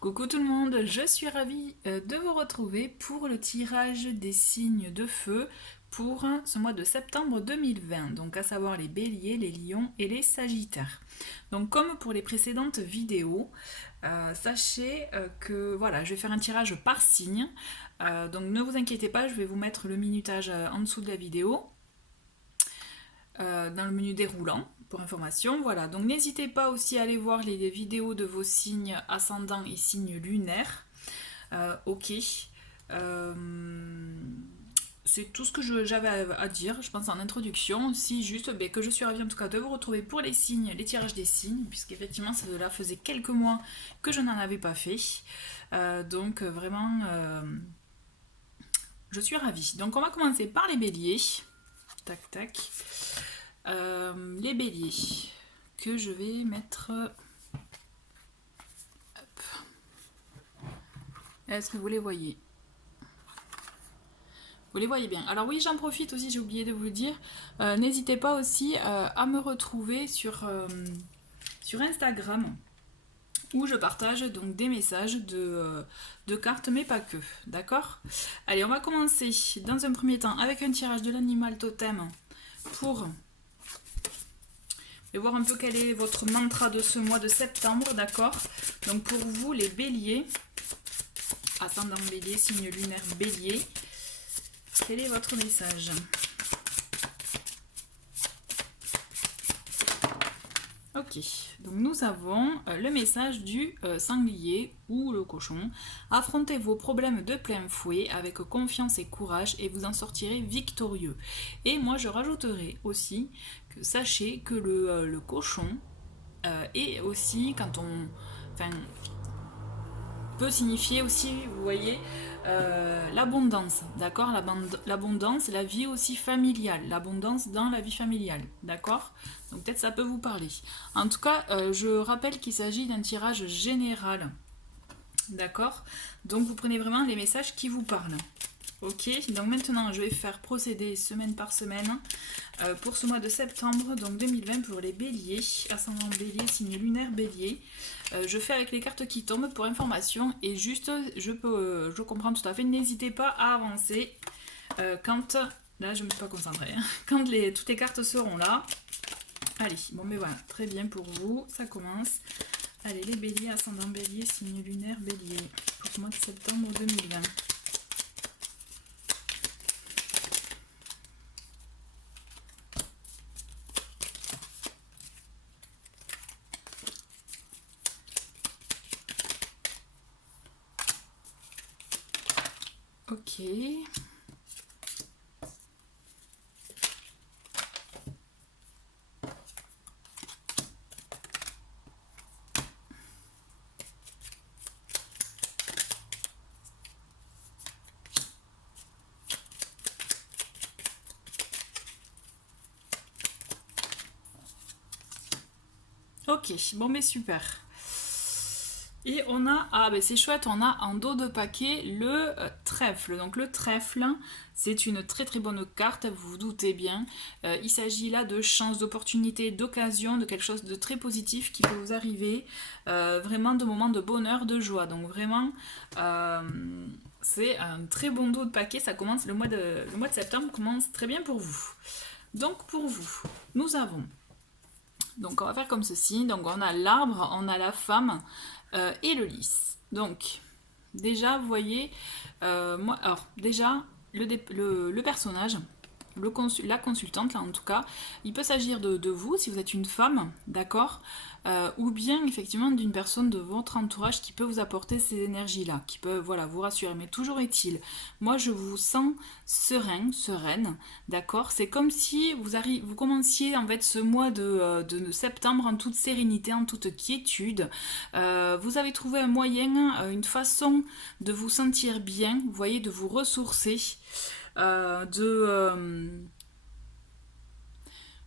Coucou tout le monde, je suis ravie de vous retrouver pour le tirage des signes de feu pour ce mois de septembre 2020, donc à savoir les béliers, les lions et les sagittaires. Donc comme pour les précédentes vidéos, sachez que voilà, je vais faire un tirage par signe, donc ne vous inquiétez pas, je vais vous mettre le minutage en dessous de la vidéo. Dans le menu déroulant pour information. Voilà, donc n'hésitez pas aussi à aller voir les vidéos de vos signes ascendants et signes lunaires. Ok. Euh, c'est tout ce que j'avais à dire, je pense, en introduction. Si juste que je suis ravie en tout cas de vous retrouver pour les signes, les tirages des signes, puisqu'effectivement, cela faisait quelques mois que je n'en avais pas fait. Donc vraiment, je suis ravie. Donc on va commencer par les béliers. Tac, tac. Les béliers que je vais mettre. Hop. Est-ce que vous les voyez? Vous les voyez bien. Alors oui, j'en profite aussi, j'ai oublié de vous le dire. N'hésitez pas aussi à me retrouver sur Instagram où je partage donc des messages de cartes, mais pas que. D'accord? Allez, on va commencer dans un premier temps avec un tirage de l'animal totem pour et voir un peu quel est votre mantra de ce mois de septembre, d'accord? Donc pour vous, les béliers, ascendant bélier, signe lunaire bélier, quel est votre message? Ok, donc nous avons le message du sanglier ou le cochon. Affrontez vos problèmes de plein fouet avec confiance et courage et vous en sortirez victorieux. Et moi je rajouterai aussi que sachez que le cochon est aussi quand on... Enfin, peut signifier aussi, vous voyez, l'abondance, d'accord? L'abondance, la vie aussi familiale, l'abondance dans la vie familiale, d'accord? Donc peut-être ça peut vous parler. En tout cas, je rappelle qu'il s'agit d'un tirage général, d'accord? Donc vous prenez vraiment les messages qui vous parlent. Ok, donc maintenant je vais faire procéder semaine par semaine pour ce mois de septembre, donc 2020 pour les béliers, ascendant bélier, signe lunaire bélier. Je fais avec les cartes qui tombent pour information et juste je comprends tout à fait, n'hésitez pas à avancer quand, là je ne me suis pas concentrée, hein. Quand toutes les cartes seront là. Allez, bon mais voilà, très bien pour vous, ça commence. Allez, les béliers, ascendant bélier, signe lunaire bélier pour ce mois de septembre 2020. Ok. Ok, bon mais super. Et on a, ah ben c'est chouette, on a en dos de paquet le trèfle. Donc le trèfle, c'est une très très bonne carte, vous vous doutez bien. Il s'agit là de chance, d'opportunité, d'occasion, de quelque chose de très positif qui peut vous arriver. Vraiment de moments de bonheur, de joie. Donc vraiment, c'est un très bon dos de paquet. Ça commence le mois de septembre commence très bien pour vous. Donc pour vous, nous avons... Donc on va faire comme ceci. Donc on a l'arbre, on a la femme et le lys. Donc déjà vous voyez, moi, alors déjà le personnage, la consultante là en tout cas, il peut s'agir de vous si vous êtes une femme, d'accord, ou bien effectivement d'une personne de votre entourage qui peut vous apporter ces énergies-là, qui peut voilà, vous rassurer. Mais toujours est-il, moi je vous sens serein, sereine, d'accord. C'est comme si vous commenciez en fait ce mois de septembre en toute sérénité, en toute quiétude. Vous avez trouvé un moyen, une façon de vous sentir bien, vous voyez, de vous ressourcer.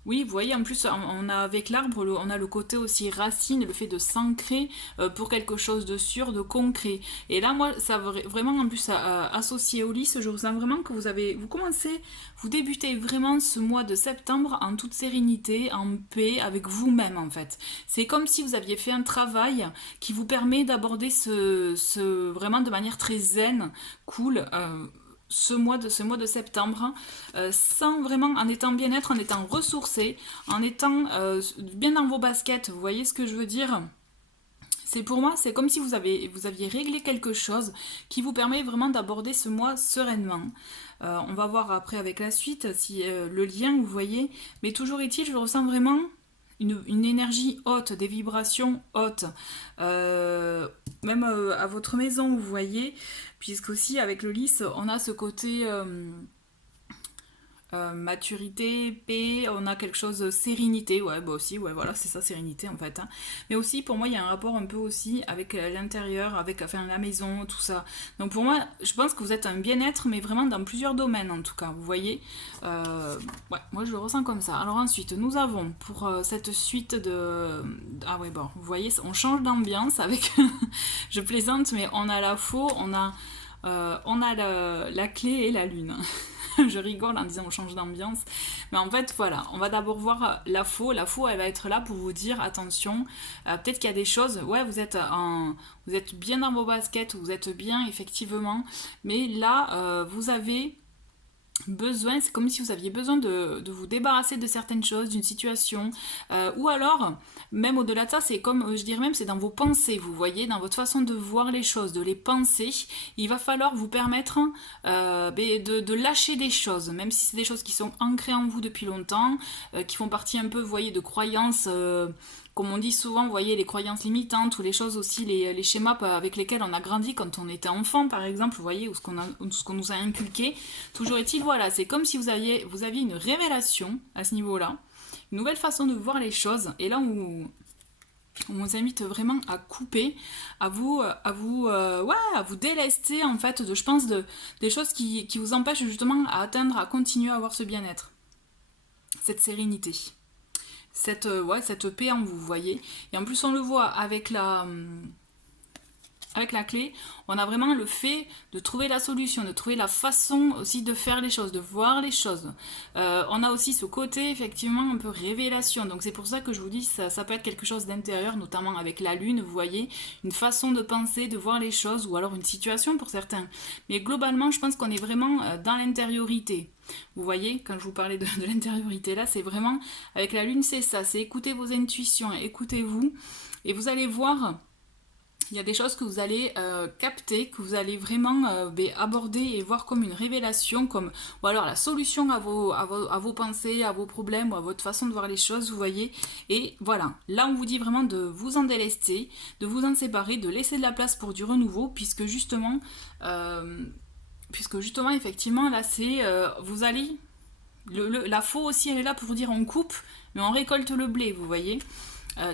Oui, vous voyez, en plus, on a avec l'arbre, on a le côté aussi racine, le fait de s'ancrer pour quelque chose de sûr, de concret. Et là, moi, ça vraiment en plus associé au lys, je ressens vraiment que vous commencez, vous débutez vraiment ce mois de septembre en toute sérénité, en paix avec vous-même en fait. C'est comme si vous aviez fait un travail qui vous permet d'aborder vraiment de manière très zen, cool. Ce mois de septembre, hein, sans vraiment, en étant bien-être, en étant ressourcé, en étant bien dans vos baskets, vous voyez ce que je veux dire? C'est pour moi, c'est comme si vous aviez réglé quelque chose qui vous permet vraiment d'aborder ce mois sereinement. On va voir après avec la suite si le lien, vous voyez, mais toujours est-il, je ressens vraiment une énergie haute, des vibrations hautes, même à votre maison, vous voyez, puisqu'aussi avec le lys, on a ce côté maturité, paix, on a quelque chose, sérénité, ouais, bah aussi, ouais, voilà, c'est ça, sérénité en fait, hein. Mais aussi, pour moi, il y a un rapport un peu aussi avec l'intérieur, avec enfin, la maison, tout ça. Donc pour moi, je pense que vous êtes un bien-être, mais vraiment dans plusieurs domaines en tout cas, vous voyez. Ouais, moi je le ressens comme ça. Alors ensuite, nous avons pour cette suite de... Ah ouais, bon, vous voyez, on change d'ambiance avec... je plaisante, mais on a la faux, on a la clé et la lune. Je rigole en disant on change d'ambiance. Mais en fait, voilà, on va d'abord voir la faux. La faux, elle va être là pour vous dire attention, peut-être qu'il y a des choses, ouais, vous êtes bien dans vos baskets, vous êtes bien, effectivement. Mais là, vous avez besoin, c'est comme si vous aviez besoin de vous débarrasser de certaines choses, d'une situation, ou alors, même au-delà de ça, c'est comme, je dirais même, c'est dans vos pensées, vous voyez, dans votre façon de voir les choses, de les penser, il va falloir vous permettre de lâcher des choses, même si c'est des choses qui sont ancrées en vous depuis longtemps, qui font partie un peu, vous voyez, de croyances... comme on dit souvent, vous voyez, les croyances limitantes ou les choses aussi, les schémas avec lesquels on a grandi quand on était enfant, par exemple, vous voyez, ou ce qu'on nous a inculqué. Toujours est-il, voilà, c'est comme si vous aviez une révélation à ce niveau-là, une nouvelle façon de voir les choses, et là où on vous invite vraiment à couper, ouais, à vous délester en fait de, je pense, des choses qui vous empêchent justement à atteindre, à continuer à avoir ce bien-être, cette sérénité. Ouais, cette paix en vous, voyez. Et en plus, on le voit avec la clé, on a vraiment le fait de trouver la solution, de trouver la façon aussi de faire les choses, de voir les choses. On a aussi ce côté, effectivement, un peu révélation. Donc c'est pour ça que je vous dis, ça peut être quelque chose d'intérieur, notamment avec la lune, vous voyez, une façon de penser, de voir les choses, ou alors une situation pour certains. Mais globalement, je pense qu'on est vraiment dans l'intériorité. Vous voyez, quand je vous parlais de l'intériorité là, c'est vraiment, avec la lune, c'est ça, c'est écouter vos intuitions, écoutez-vous, et vous allez voir... Il y a des choses que vous allez capter, que vous allez vraiment aborder et voir comme une révélation, comme ou alors la solution à vos pensées, à vos problèmes ou à votre façon de voir les choses, vous voyez. Et voilà, là on vous dit vraiment de vous en délester, de vous en séparer, de laisser de la place pour du renouveau, puisque justement, effectivement, là c'est, vous allez, la faux aussi elle est là pour vous dire on coupe, mais on récolte le blé, vous voyez.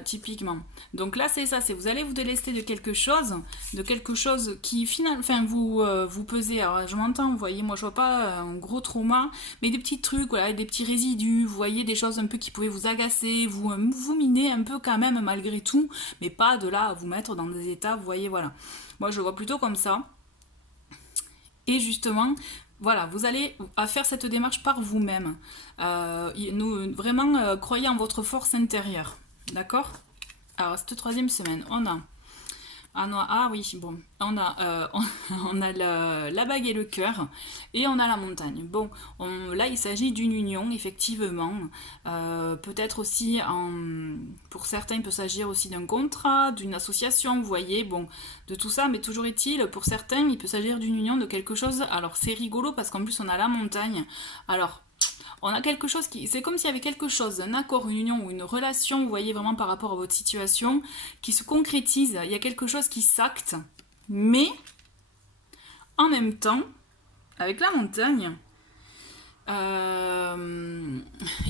Typiquement. Donc là c'est ça, c'est vous allez vous délester de quelque chose qui finalement, enfin vous pesez. Alors je m'entends, vous voyez, moi je vois pas un gros trauma, mais des petits trucs, voilà, des petits résidus, vous voyez, des choses un peu qui pouvaient vous agacer, vous miner un peu quand même malgré tout, mais pas de là à vous mettre dans des états, vous voyez, voilà. Moi je le vois plutôt comme ça. Et justement, voilà, vous allez à faire cette démarche par vous-même. Vraiment, croyez en votre force intérieure. D'accord. Alors, cette troisième semaine, on a... Ah oui, bon, on a la bague et le cœur, et on a la montagne. Bon, là, il s'agit d'une union, effectivement. Peut-être aussi, pour certains, il peut s'agir aussi d'un contrat, d'une association, vous voyez, bon, de tout ça, mais toujours est-il, pour certains, il peut s'agir d'une union, de quelque chose. Alors, c'est rigolo, parce qu'en plus, on a la montagne. Alors... on a quelque chose qui... c'est comme s'il y avait quelque chose, un accord, une union ou une relation, vous voyez, vraiment par rapport à votre situation, qui se concrétise. Il y a quelque chose qui s'acte, mais en même temps, avec la montagne,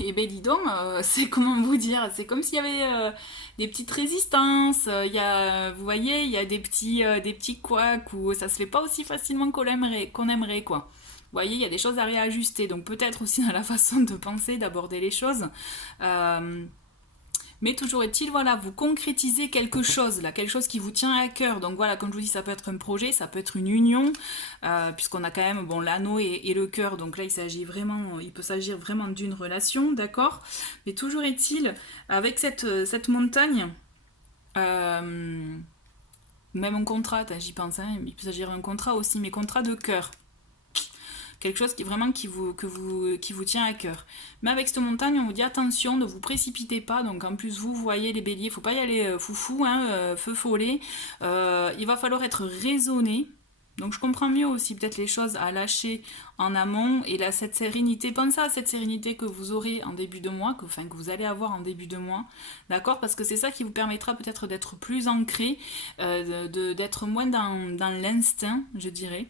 et ben dis donc, c'est comment vous dire, c'est comme s'il y avait des petites résistances, vous voyez, il y a des petits couacs où ça se fait pas aussi facilement qu'on aimerait quoi. voyez, il y a des choses à réajuster. Donc peut-être aussi dans la façon de penser, d'aborder les choses. Mais toujours est-il, voilà, vous concrétisez quelque chose, là, quelque chose qui vous tient à cœur. Donc voilà, comme je vous dis, ça peut être un projet, ça peut être une union, puisqu'on a quand même, bon, l'anneau et le cœur. Donc là, il peut s'agir vraiment d'une relation, d'accord? Mais toujours est-il, avec cette montagne, même un contrat, j'y pense, hein, il peut s'agir d'un contrat aussi, mais contrat de cœur. Quelque chose qui vraiment qui vous tient à cœur. Mais avec cette montagne, on vous dit attention, ne vous précipitez pas. Donc en plus, vous voyez les béliers, il ne faut pas y aller foufou, hein, feu follet. Il va falloir être raisonné. Donc je comprends mieux aussi peut-être les choses à lâcher en amont. Et là, cette sérénité, pensez à cette sérénité que vous aurez en début de mois, que vous allez avoir en début de mois. D'accord? Parce que c'est ça qui vous permettra peut-être d'être plus ancré, d'être moins dans l'instinct, je dirais.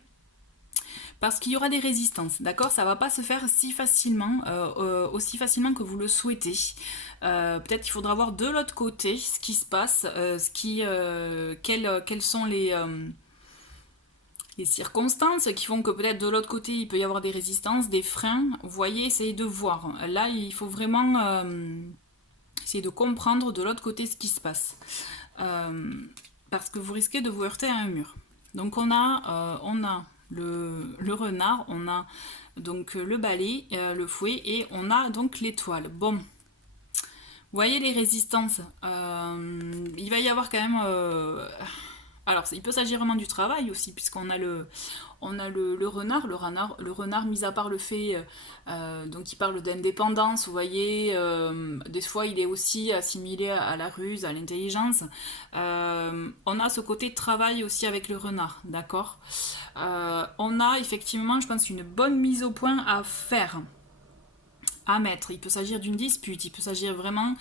Parce qu'il y aura des résistances, d'accord? Ça va pas se faire si facilement, aussi facilement que vous le souhaitez. Peut-être qu'il faudra voir de l'autre côté ce qui se passe, quelles sont les circonstances qui font que peut-être de l'autre côté il peut y avoir des résistances, des freins. Vous voyez, essayez de voir. Là, il faut vraiment essayer de comprendre de l'autre côté ce qui se passe. Parce que vous risquez de vous heurter à un mur. Donc on a le renard, on a donc le balai, le fouet et on a donc l'étoile. Bon, vous voyez les résistances, il va y avoir quand même... alors, il peut s'agir vraiment du travail aussi, puisqu'on a le renard, mis à part le fait, donc il parle d'indépendance, vous voyez, des fois il est aussi assimilé à la ruse, à l'intelligence. On a ce côté de travail aussi avec le renard, d'accord? On a effectivement, je pense, une bonne mise au point à faire. À mettre. Il peut s'agir d'une dispute, il peut s'agir vraiment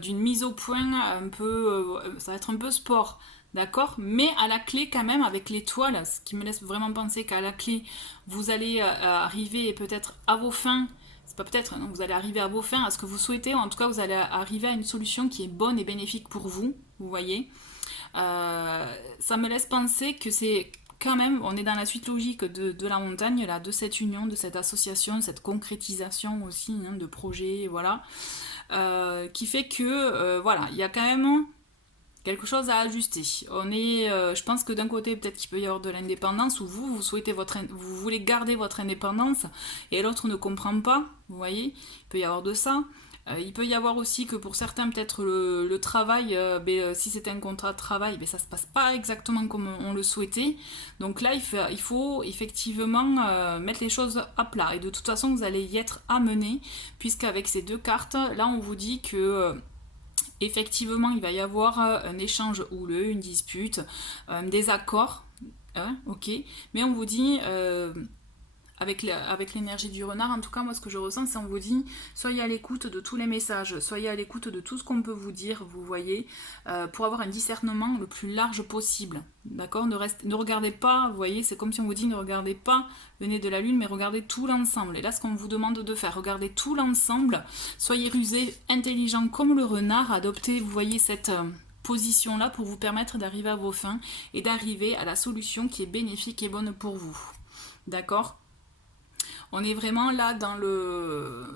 d'une mise au point un peu, ça va être un peu sport, d'accord? Mais à la clé quand même avec l'étoile, ce qui me laisse vraiment penser qu'à la clé, vous allez arriver peut-être à vos fins, c'est pas peut-être, non, vous allez arriver à vos fins, à ce que vous souhaitez, ou en tout cas vous allez arriver à une solution qui est bonne et bénéfique pour vous, vous voyez? Ça me laisse penser que c'est quand même, on est dans la suite logique de la montagne, là, de cette union, de cette association, cette concrétisation aussi, hein, de projets, voilà, qui fait que, voilà, il y a quand même quelque chose à ajuster. Je pense que d'un côté, peut-être qu'il peut y avoir de l'indépendance, où vous voulez garder votre indépendance, et l'autre ne comprend pas, vous voyez, il peut y avoir de ça. Il peut y avoir aussi que pour certains, peut-être le travail, si c'était un contrat de travail, ça se passe pas exactement comme on le souhaitait. Donc là, il faut effectivement mettre les choses à plat. Et de toute façon, vous allez y être amené, puisqu'avec ces deux cartes, là, on vous dit que effectivement, il va y avoir un échange houleux, une dispute, un désaccord. Ok. Mais on vous dit... avec l'énergie du renard, en tout cas, moi, ce que je ressens, c'est on vous dit, soyez à l'écoute de tous les messages, soyez à l'écoute de tout ce qu'on peut vous dire, vous voyez, pour avoir un discernement le plus large possible, d'accord? Ne regardez pas, vous voyez, c'est comme si on vous dit, ne regardez pas le nez de la lune, mais regardez tout l'ensemble. Et là, ce qu'on vous demande de faire, regardez tout l'ensemble, soyez rusé, intelligent comme le renard, adoptez, vous voyez, cette... position-là pour vous permettre d'arriver à vos fins et d'arriver à la solution qui est bénéfique et bonne pour vous. D'accord? On est vraiment là dans le...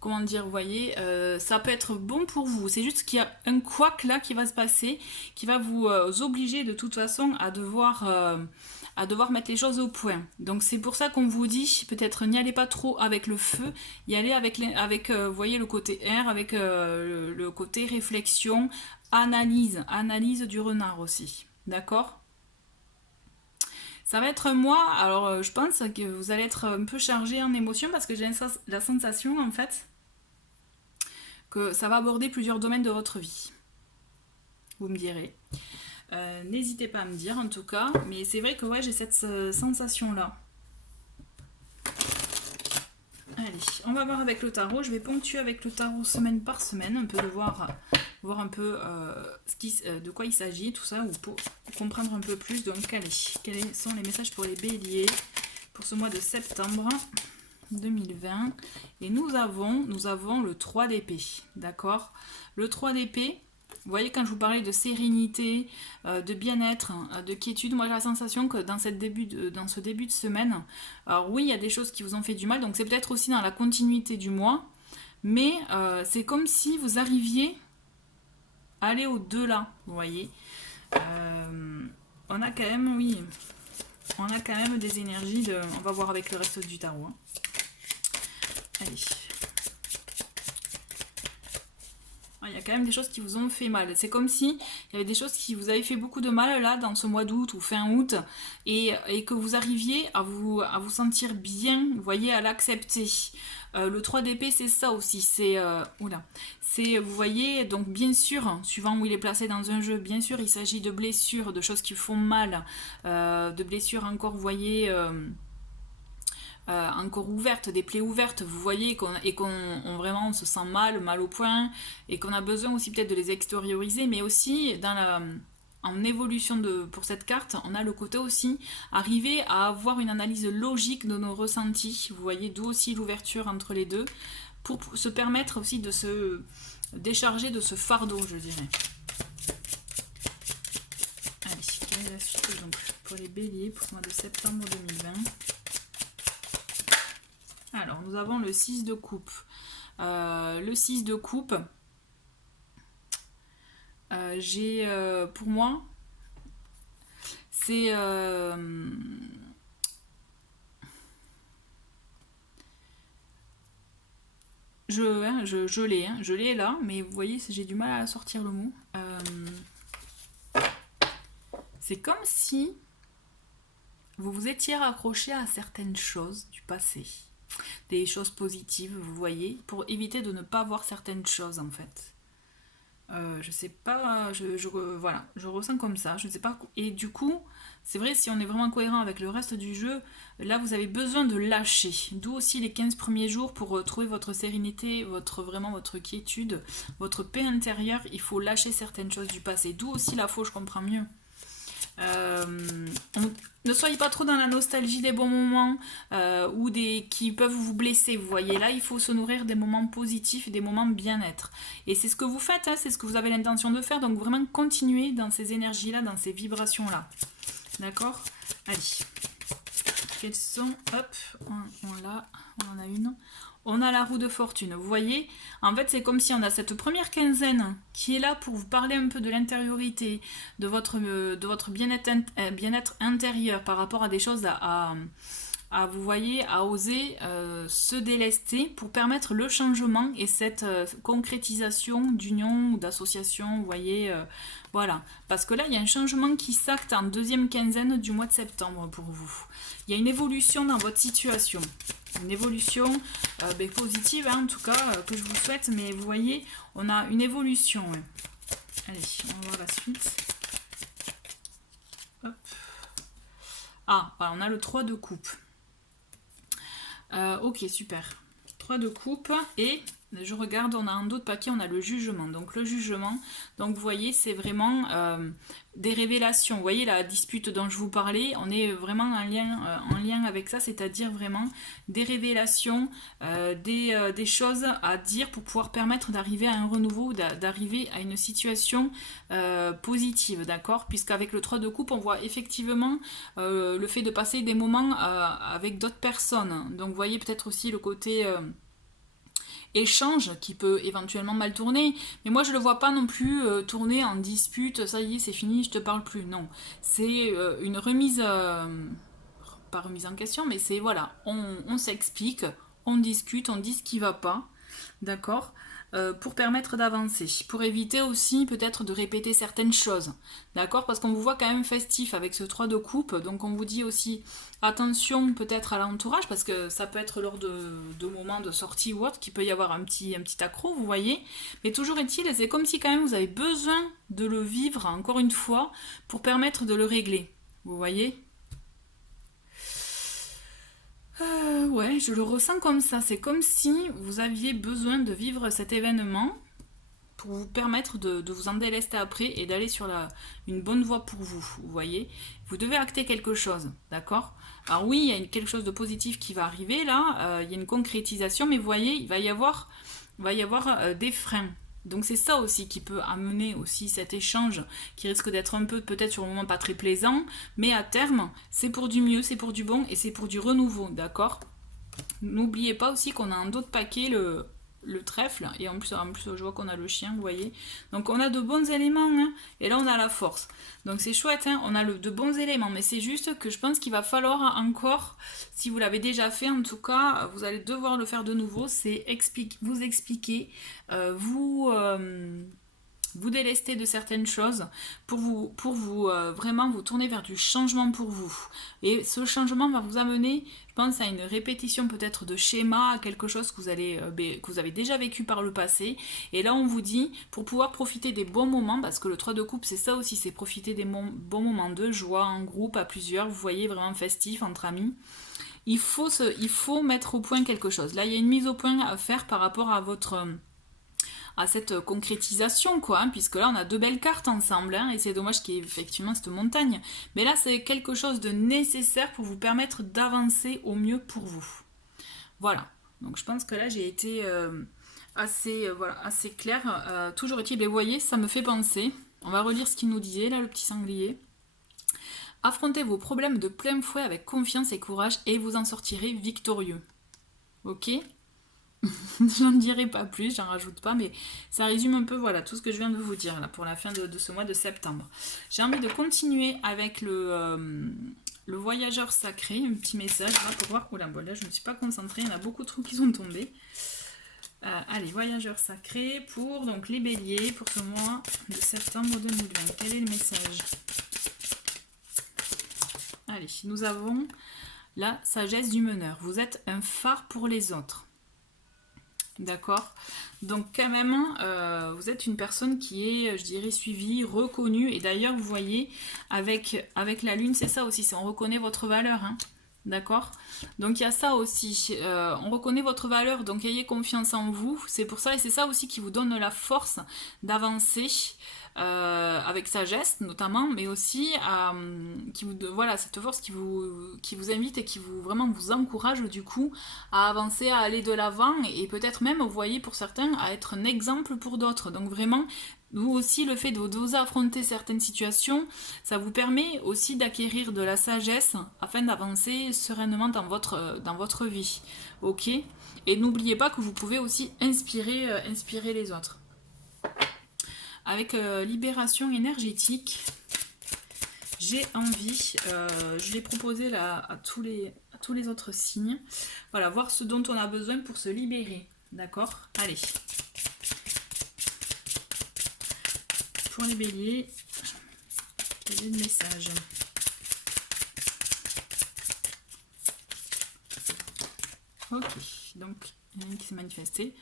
Comment dire, vous voyez, ça peut être bon pour vous. C'est juste qu'il y a un couac là qui va se passer, qui va vous obliger de toute façon à devoir mettre les choses au point. Donc c'est pour ça qu'on vous dit, peut-être n'y allez pas trop avec le feu, y allez avec vous voyez, le côté air, avec le côté réflexion, analyse du renard aussi. D'accord ? Ça va être moi, alors je pense que vous allez être un peu chargé en émotions parce que j'ai la sensation en fait que ça va aborder plusieurs domaines de votre vie. Vous me direz. N'hésitez pas à me dire en tout cas, mais c'est vrai que ouais, j'ai cette sensation là. Allez, on va voir avec le tarot. Je vais ponctuer avec le tarot semaine par semaine, un peu de voir un peu de quoi il s'agit, tout ça, ou pour comprendre un peu plus. Donc, quels sont les messages pour les béliers pour ce mois de septembre 2020. Et nous avons le 3 d'épée, d'accord? Le 3 d'épée, Vous voyez, quand je vous parlais de sérénité, de bien-être, de quiétude, moi j'ai la sensation que dans ce début de semaine, alors oui, il y a des choses qui vous ont fait du mal, donc c'est peut-être aussi dans la continuité du mois, mais c'est comme si vous arriviez à aller au-delà, vous voyez. On a quand même, oui, on a quand même des énergies de... On va voir avec le reste du tarot. Hein. Allez. Il y a quand même des choses qui vous ont fait mal. C'est comme si il y avait des choses qui vous avaient fait beaucoup de mal là dans ce mois d'août ou fin août et que vous arriviez à vous sentir bien, vous voyez, à l'accepter. Le 3 d'épée, c'est ça aussi. C'est vous voyez, donc bien sûr, suivant où il est placé dans un jeu, bien sûr, il s'agit de blessures, de choses qui font mal, de blessures encore, vous voyez. Encore ouvertes, des plaies ouvertes, vous voyez, qu'on vraiment on se sent mal au point, et qu'on a besoin aussi peut-être de les extérioriser, mais aussi en évolution pour cette carte, on a le côté aussi arriver à avoir une analyse logique de nos ressentis, vous voyez, d'où aussi l'ouverture entre les deux, pour se permettre aussi de se décharger de ce fardeau, je dirais. Allez, quelle est la suite donc pour les béliers pour le mois de septembre 2020? Alors, nous avons le 6 de coupe. Le 6 de coupe, j'ai, pour moi, c'est... je l'ai là, mais vous voyez, j'ai du mal à sortir le mot. C'est comme si vous vous étiez raccroché à certaines choses du passé. Des choses positives, vous voyez, pour éviter de ne pas voir certaines choses en fait. Je sais pas, voilà, je ressens comme ça, je ne sais pas. Et du coup, c'est vrai, si on est vraiment cohérent avec le reste du jeu, là vous avez besoin de lâcher. D'où aussi les 15 premiers jours pour trouver votre sérénité, vraiment votre quiétude, votre paix intérieure. Il faut lâcher certaines choses du passé. D'où aussi la faux, je comprends mieux. Ne soyez pas trop dans la nostalgie des bons moments ou qui peuvent vous blesser, vous voyez. Là, il faut se nourrir des moments positifs, des moments bien-être. Et c'est ce que vous faites, hein, c'est ce que vous avez l'intention de faire. Donc vraiment continuez dans ces énergies-là, dans ces vibrations-là. D'accord? Allez. Quels sont... Hop, on en a une. On a la roue de fortune, vous voyez. En fait, c'est comme si on a cette première quinzaine qui est là pour vous parler un peu de l'intériorité, de votre bien-être intérieur par rapport à des choses vous voyez, à oser se délester pour permettre le changement et cette concrétisation d'union ou d'association, vous voyez, voilà. Parce que là, il y a un changement qui s'acte en deuxième quinzaine du mois de septembre pour vous. Il y a une évolution dans votre situation. Une évolution positive, hein, en tout cas, que je vous souhaite. Mais vous voyez, on a une évolution. Ouais. Allez, on va voir la suite. Hop. Ah, voilà, on a le 3 de coupe. Ok, super. 3 de coupe et je regarde, on a un autre paquet, on a le jugement. Donc le jugement, donc vous voyez, c'est vraiment des révélations. Vous voyez la dispute dont je vous parlais, on est vraiment en lien avec ça, c'est-à-dire vraiment des révélations, des choses à dire pour pouvoir permettre d'arriver à un renouveau, d'arriver à une situation positive, d'accord? Puisqu'avec le 3 de coupe, on voit effectivement le fait de passer des moments avec d'autres personnes. Donc vous voyez peut-être aussi le côté... échange qui peut éventuellement mal tourner, mais moi je le vois pas non plus tourner en dispute, ça y est c'est fini, je te parle plus, non, c'est une remise, pas remise en question, mais c'est voilà, on s'explique, on discute, on dit ce qui va pas, d'accord, pour permettre d'avancer, pour éviter aussi peut-être de répéter certaines choses, d'accord, parce qu'on vous voit quand même festif avec ce 3 de coupe, donc on vous dit aussi attention peut-être à l'entourage, parce que ça peut être lors de moments de sortie ou autre, qu'il peut y avoir un petit accro, vous voyez, mais toujours est-il, c'est comme si quand même vous avez besoin de le vivre, encore une fois, pour permettre de le régler, vous voyez. Ouais, je le ressens comme ça. C'est comme si vous aviez besoin de vivre cet événement pour vous permettre de vous en délester après et d'aller sur une bonne voie pour vous, vous voyez. Vous devez acter quelque chose, d'accord? Alors oui, il y a quelque chose de positif qui va arriver là, il y a une concrétisation, mais vous voyez, il va y avoir des freins. Donc c'est ça aussi qui peut amener aussi cet échange qui risque d'être un peu peut-être sur le moment pas très plaisant, mais à terme c'est pour du mieux, c'est pour du bon et c'est pour du renouveau, d'accord? N'oubliez pas aussi qu'on a un autre paquet, le trèfle, et en plus je vois qu'on a le chien, vous voyez. Donc on a de bons éléments, hein, et là on a la force. Donc c'est chouette, hein, on a de bons éléments, mais c'est juste que je pense qu'il va falloir encore, si vous l'avez déjà fait en tout cas, vous allez devoir le faire de nouveau, c'est vous expliquer, vous délester de certaines choses pour vous vraiment vous tourner vers du changement pour vous. Et ce changement va vous amener, je pense, à une répétition peut-être de schéma, à quelque chose que vous avez déjà vécu par le passé. Et là, on vous dit, pour pouvoir profiter des bons moments, parce que le 3 de coupe, c'est ça aussi, c'est profiter des bons moments de joie en groupe, à plusieurs, vous voyez, vraiment festif, entre amis. Il faut mettre au point quelque chose. Là, il y a une mise au point à faire par rapport à cette concrétisation, quoi, hein, puisque là on a deux belles cartes ensemble, hein, et c'est dommage qu'il y ait effectivement cette montagne. Mais là c'est quelque chose de nécessaire pour vous permettre d'avancer au mieux pour vous. Voilà, donc je pense que là j'ai été assez claire. Toujours est-il, mais vous voyez, ça me fait penser, on va relire ce qu'il nous disait là, le petit sanglier. Affrontez vos problèmes de plein fouet avec confiance et courage et vous en sortirez victorieux. Ok? J'en dirai pas plus, j'en rajoute pas, mais ça résume un peu voilà tout ce que je viens de vous dire là pour la fin de ce mois de septembre. J'ai envie de continuer avec le voyageur sacré, un petit message là pour voir. Oula, bon, là je ne me suis pas concentrée, il y en a beaucoup trop qui sont tombés. Allez, voyageur sacré pour donc les béliers pour ce mois de septembre 2020. Quel est le message? Allez, nous avons la sagesse du meneur. Vous êtes un phare pour les autres. D'accord. Donc quand même, vous êtes une personne qui est, je dirais, suivie, reconnue. Et d'ailleurs, vous voyez, avec la lune, c'est ça aussi, c'est on reconnaît votre valeur. Hein. D'accord. Donc il y a ça aussi. On reconnaît votre valeur, donc ayez confiance en vous. C'est pour ça, et c'est ça aussi qui vous donne la force d'avancer. Avec sagesse notamment, mais aussi voilà, cette force qui vous invite et qui vraiment vous encourage du coup à avancer, à aller de l'avant et peut-être même, vous voyez, pour certains, à être un exemple pour d'autres. Donc vraiment, vous aussi, le fait d'oser affronter certaines situations, ça vous permet aussi d'acquérir de la sagesse afin d'avancer sereinement dans votre vie. Ok? Et n'oubliez pas que vous pouvez aussi inspirer les autres. Avec libération énergétique, j'ai envie, je l'ai proposé là à tous les autres signes, voilà, voir ce dont on a besoin pour se libérer, d'accord? Allez, pour les béliers, quel est le message? Ok, donc il y en a une qui s'est manifestée.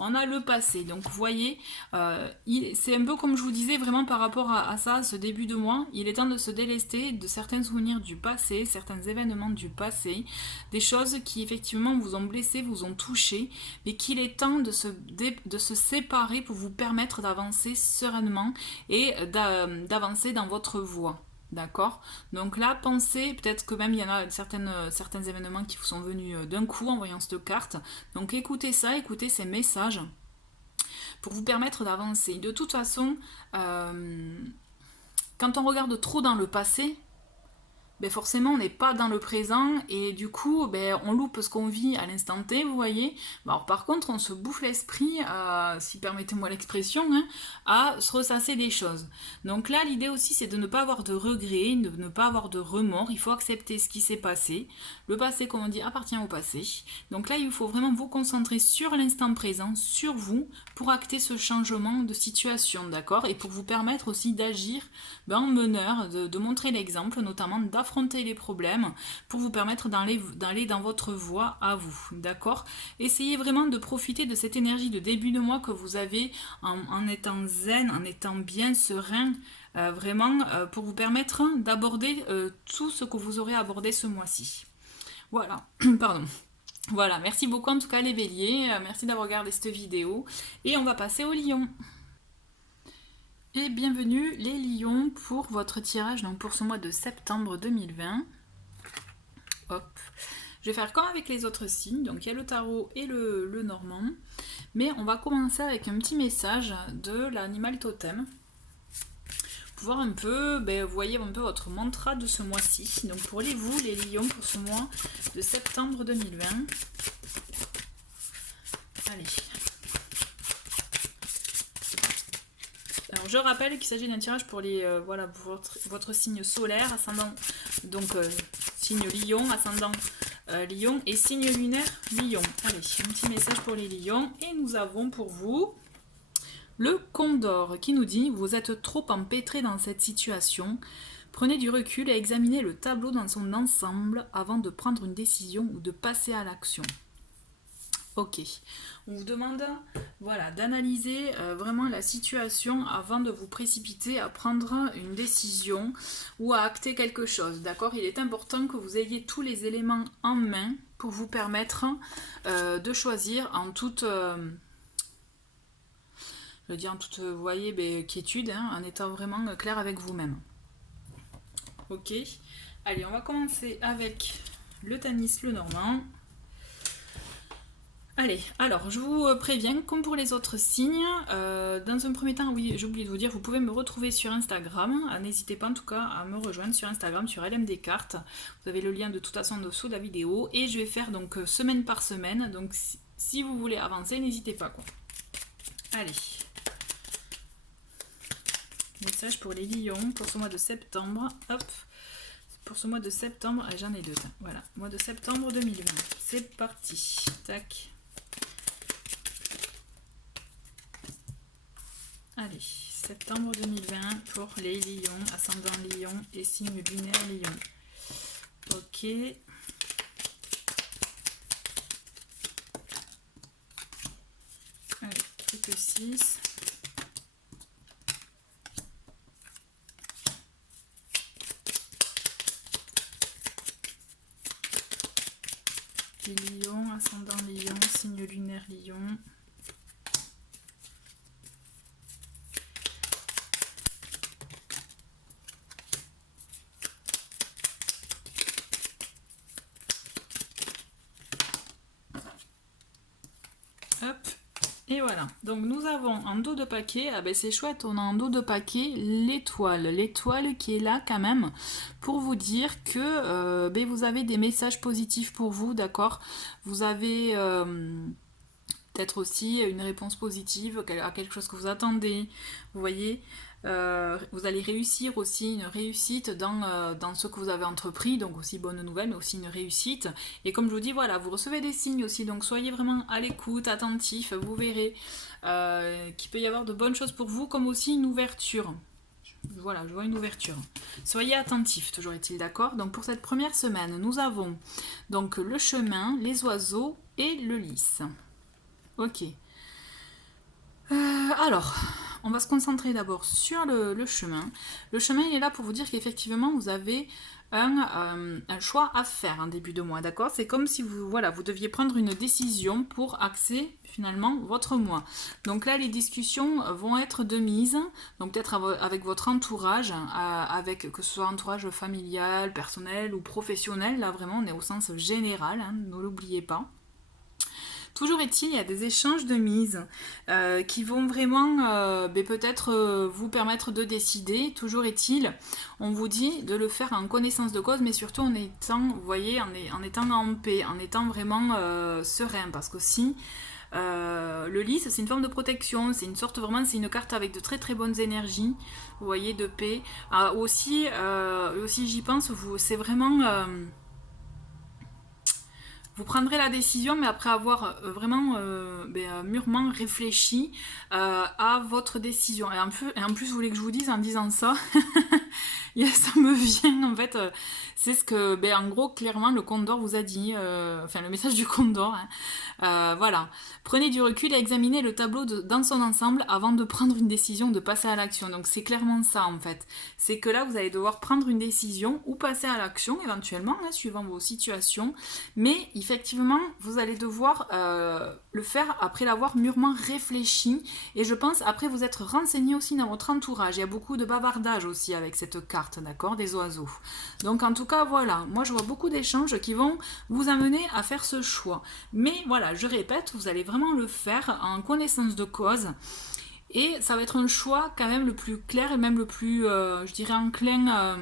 On a le passé, donc vous voyez, c'est un peu comme je vous disais, vraiment par rapport à ça, ce début de mois, il est temps de se délester de certains souvenirs du passé, certains événements du passé, des choses qui effectivement vous ont blessé, vous ont touché, mais qu'il est temps de se séparer pour vous permettre d'avancer sereinement et d'avancer dans votre voie. D'accord? Donc là, pensez, peut-être que même il y en a certains événements qui vous sont venus d'un coup en voyant cette carte. Donc écoutez ça, écoutez ces messages pour vous permettre d'avancer. De toute façon, quand on regarde trop dans le passé, ben forcément on n'est pas dans le présent et du coup on loupe ce qu'on vit à l'instant T, vous voyez. Alors, par contre on se bouffe l'esprit, si permettez-moi l'expression, hein, à se ressasser des choses. Donc là l'idée aussi c'est de ne pas avoir de regrets, de ne pas avoir de remords, il faut accepter ce qui s'est passé. Le passé, comme on dit, appartient au passé. Donc là il faut vraiment vous concentrer sur l'instant présent, sur vous, pour acter ce changement de situation, d'accord? Et pour vous permettre aussi d'agir en meneur, de montrer l'exemple, notamment d'affronter les problèmes pour vous permettre d'aller dans votre voie à vous, d'accord? Essayez vraiment de profiter de cette énergie de début de mois que vous avez en étant zen, en étant bien serein, vraiment pour vous permettre d'aborder tout ce que vous aurez abordé ce mois-ci. Voilà, pardon. Voilà, merci beaucoup en tout cas les béliers, merci d'avoir regardé cette vidéo et on va passer aux lions. Et bienvenue les lions pour votre tirage donc pour ce mois de septembre 2020. Hop, Je vais faire comme avec les autres signes, donc il y a le tarot et le normand, mais on va commencer avec un petit message de l'animal totem. Pour voir un peu, vous voyez un peu votre mantra de ce mois-ci. Donc pour vous, les lions, pour ce mois de septembre 2020. Allez. Alors je rappelle qu'il s'agit d'un tirage pour les voilà, pour votre signe solaire, ascendant, donc signe lion, ascendant lion et signe lunaire lion. Allez, un petit message pour les lions. Et nous avons pour vous le Condor qui nous dit: vous êtes trop empêtré dans cette situation. Prenez du recul et examinez le tableau dans son ensemble avant de prendre une décision ou de passer à l'action. Ok, on vous demande voilà, d'analyser vraiment la situation avant de vous précipiter à prendre une décision ou à acter quelque chose. D'accord, il est important que vous ayez tous les éléments en main pour vous permettre de choisir en toute... je veux dire en toute, vous voyez, quiétude, hein, en étant vraiment clair avec vous-même. Ok, allez, on va commencer avec le Tanis, le normand. Allez, alors je vous préviens, comme pour les autres signes, dans un premier temps, oui, j'ai oublié de vous dire, vous pouvez me retrouver sur Instagram. N'hésitez pas en tout cas à me rejoindre sur Instagram, sur LM Descartes. Vous avez le lien de toute façon en dessous de la vidéo. Et je vais faire donc semaine par semaine. Donc si vous voulez avancer, n'hésitez pas, quoi. Allez. Message pour les lions pour ce mois de septembre. Hop. Pour ce mois de septembre, j'en ai deux. Voilà, mois de septembre 2020. C'est parti. Tac. Allez, septembre 2020 pour les lions, ascendant lion et signe lunaire lion. Ok. Allez, plus que 6. Lion, ascendant lion, signe lunaire lion. Hop, et voilà. Donc nous avons en dos de paquet, ah ben c'est chouette, on a en dos de paquet l'étoile qui est là quand même pour vous dire que vous avez des messages positifs pour vous, d'accord. Vous avez peut-être aussi une réponse positive à quelque chose que vous attendez, vous voyez. Vous allez réussir aussi une réussite dans ce que vous avez entrepris, donc aussi bonne nouvelle, mais aussi une réussite. Et comme je vous dis, voilà, vous recevez des signes aussi, donc soyez vraiment à l'écoute, attentif, vous verrez qu'il peut y avoir de bonnes choses pour vous, comme aussi une ouverture. Voilà, je vois une ouverture. Soyez attentifs, toujours est-il, d'accord. Donc pour cette première semaine, nous avons donc le chemin, les oiseaux et le lys. Ok. Alors, on va se concentrer d'abord sur le chemin. Le chemin, il est là pour vous dire qu'effectivement, vous avez un choix à faire en début de mois, d'accord. C'est comme si vous deviez prendre une décision pour axer finalement votre mois. Donc là, les discussions vont être de mise, donc peut-être avec votre entourage, avec que ce soit entourage familial, personnel ou professionnel. Là, vraiment, on est au sens général, hein, ne l'oubliez pas. Toujours est-il, il y a des échanges de mise qui vont vraiment peut-être vous permettre de décider. Toujours est-il, on vous dit de le faire en connaissance de cause, mais surtout en étant, vous voyez, en étant en paix, en étant vraiment serein. Parce qu'aussi, le lys, c'est une forme de protection, c'est une sorte vraiment, c'est une carte avec de très très bonnes énergies, vous voyez, de paix. Aussi j'y pense, c'est vraiment... vous prendrez la décision, mais après avoir vraiment mûrement réfléchi à votre décision. Et en plus, vous voulez que je vous dise en disant ça, ça me vient en fait, c'est ce que, en gros, clairement, le Condor vous a dit, le message du Condor, hein. Voilà. Prenez du recul et examinez le tableau dans son ensemble avant de prendre une décision, de passer à l'action. Donc c'est clairement ça en fait. C'est que là, vous allez devoir prendre une décision ou passer à l'action éventuellement, hein, suivant vos situations. Mais effectivement, vous allez devoir le faire après l'avoir mûrement réfléchi. Et je pense, après vous être renseigné aussi dans votre entourage. Il y a beaucoup de bavardage aussi avec cette carte. carte, d'accord, des oiseaux. Donc en tout cas, voilà, moi je vois beaucoup d'échanges qui vont vous amener à faire ce choix. Mais voilà, je répète, vous allez vraiment le faire en connaissance de cause. Et ça va être un choix quand même le plus clair et même le plus, je dirais, enclin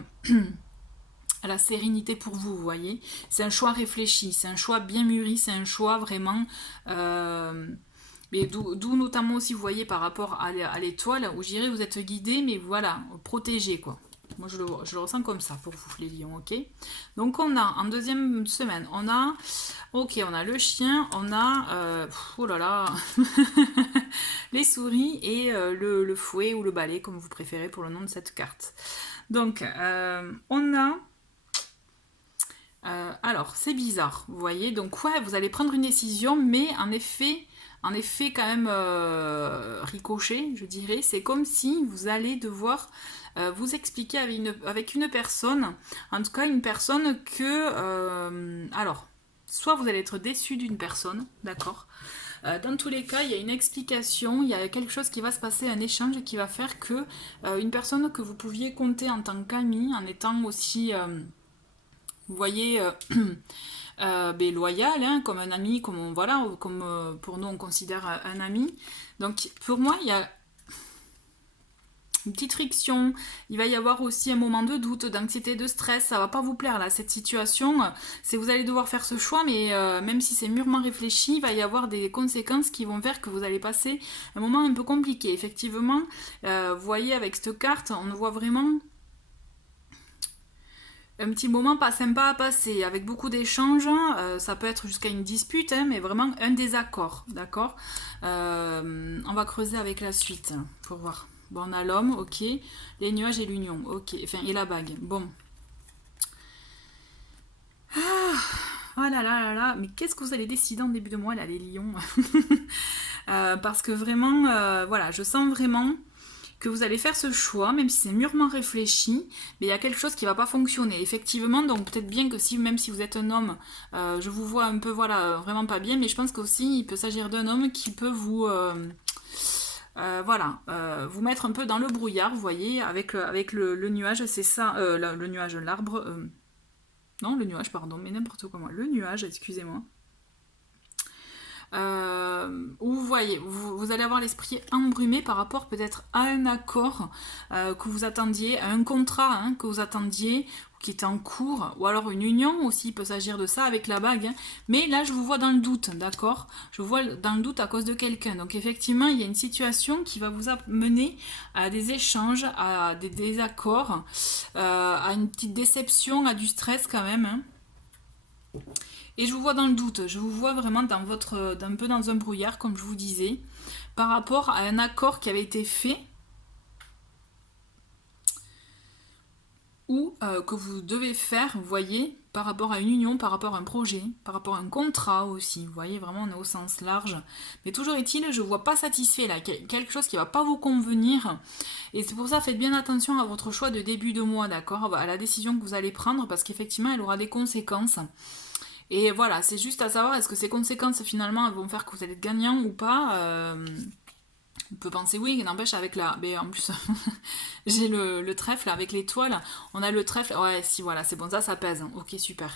à la sérénité pour vous, vous voyez. C'est un choix réfléchi, c'est un choix bien mûri, c'est un choix vraiment... mais d'où notamment aussi, vous voyez, par rapport à l'étoile, où je dirais vous êtes guidé, mais voilà, protégé, quoi. Moi, je le ressens comme ça pour vous, les lions, ok. Donc, on a, en deuxième semaine, on a le chien, on a, oh là là, les souris et le fouet ou le balai, comme vous préférez pour le nom de cette carte. Donc, on a... alors, c'est bizarre, vous voyez. Donc, ouais, vous allez prendre une décision, mais en effet quand même ricochet, je dirais. C'est comme si vous allez devoir vous expliquer avec une personne, en tout cas une personne que... alors, soit vous allez être déçu d'une personne, d'accord. Dans tous les cas, il y a une explication, il y a quelque chose qui va se passer, un échange qui va faire que une personne que vous pouviez compter en tant qu'ami, en étant aussi... vous voyez, loyal, hein, comme un ami, comme pour nous on considère un ami. Donc pour moi, il y a une petite friction. Il va y avoir aussi un moment de doute, d'anxiété, de stress. Ça va pas vous plaire là, cette situation. C'est vous allez devoir faire ce choix, mais même si c'est mûrement réfléchi, il va y avoir des conséquences qui vont faire que vous allez passer un moment un peu compliqué. Effectivement, vous voyez avec cette carte, on voit vraiment un petit moment pas sympa à passer, avec beaucoup d'échanges, ça peut être jusqu'à une dispute, hein, mais vraiment un désaccord, d'accord. On va creuser avec la suite, pour voir. Bon, on a l'homme, ok, les nuages et l'union, ok, enfin, et la bague, bon. Oh là là là là, mais qu'est-ce que vous allez décider en début de mois, là, les lions. Parce que vraiment, voilà, je sens vraiment... que vous allez faire ce choix, même si c'est mûrement réfléchi, mais il y a quelque chose qui va pas fonctionner. Effectivement, donc peut-être bien que même si vous êtes un homme, je vous vois un peu, voilà, vraiment pas bien, mais je pense qu'aussi il peut s'agir d'un homme qui peut vous, vous mettre un peu dans le brouillard, vous voyez, avec le nuage, c'est ça, le nuage, l'arbre, non, le nuage, pardon, mais n'importe quoi, le nuage, excusez-moi. Où vous voyez, vous allez avoir l'esprit embrumé par rapport peut-être à un accord que vous attendiez, à un contrat que vous attendiez, qui est en cours, ou alors une union aussi, il peut s'agir de ça avec la bague, hein. Mais là je vous vois dans le doute, d'accord. Je vous vois dans le doute à cause de quelqu'un, donc effectivement il y a une situation qui va vous amener à des échanges, à des désaccords, à une petite déception, à du stress quand même, hein. Et je vous vois dans le doute, je vous vois vraiment un peu dans un brouillard, comme je vous disais, par rapport à un accord qui avait été fait, ou que vous devez faire, vous voyez, par rapport à une union, par rapport à un projet, par rapport à un contrat aussi, vous voyez, vraiment on est au sens large. Mais toujours est-il, je ne vois pas satisfait là, quelque chose qui ne va pas vous convenir. Et c'est pour ça, faites bien attention à votre choix de début de mois, d'accord, à la décision que vous allez prendre, parce qu'effectivement, elle aura des conséquences. Et voilà, c'est juste à savoir, est-ce que ces conséquences finalement elles vont faire que vous allez être gagnant ou pas. On peut penser oui, n'empêche avec la... Mais en plus, j'ai le trèfle avec l'étoile. On a le trèfle... Ouais, si, voilà, c'est bon, ça pèse. Ok, super.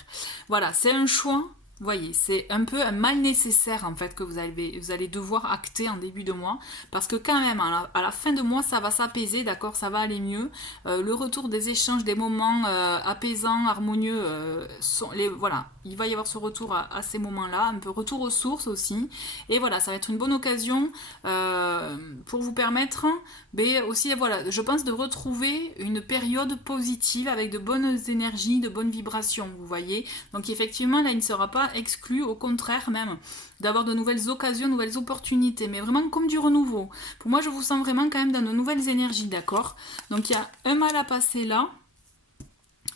Voilà, c'est un choix. Vous voyez, c'est un peu un mal nécessaire en fait que vous allez devoir acter en début de mois, parce que quand même à la fin de mois ça va s'apaiser, d'accord, ça va aller mieux. Le retour des échanges, des moments apaisants, harmonieux, voilà, il va y avoir ce retour à ces moments-là, un peu retour aux sources aussi, et voilà, ça va être une bonne occasion pour vous permettre, mais aussi voilà, je pense de retrouver une période positive avec de bonnes énergies, de bonnes vibrations, vous voyez. Donc effectivement là il ne sera pas exclu, au contraire même, d'avoir de nouvelles occasions, de nouvelles opportunités, mais vraiment comme du renouveau. Pour moi, je vous sens vraiment quand même dans de nouvelles énergies, d'accord. Donc il y a un mal à passer là,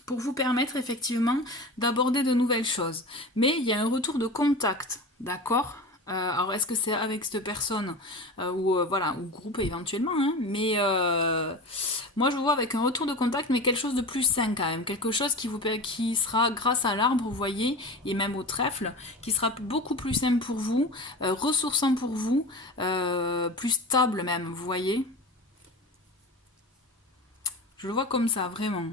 pour vous permettre effectivement d'aborder de nouvelles choses. Mais il y a un retour de contact, d'accord. Alors est-ce que c'est avec cette personne ou voilà, ou groupe éventuellement, hein, mais moi je vous vois avec un retour de contact, mais quelque chose de plus sain quand même, quelque chose qui sera grâce à l'arbre, vous voyez, et même au trèfle, qui sera beaucoup plus sain pour vous, ressourçant pour vous, plus stable même, vous voyez. Je le vois comme ça, vraiment.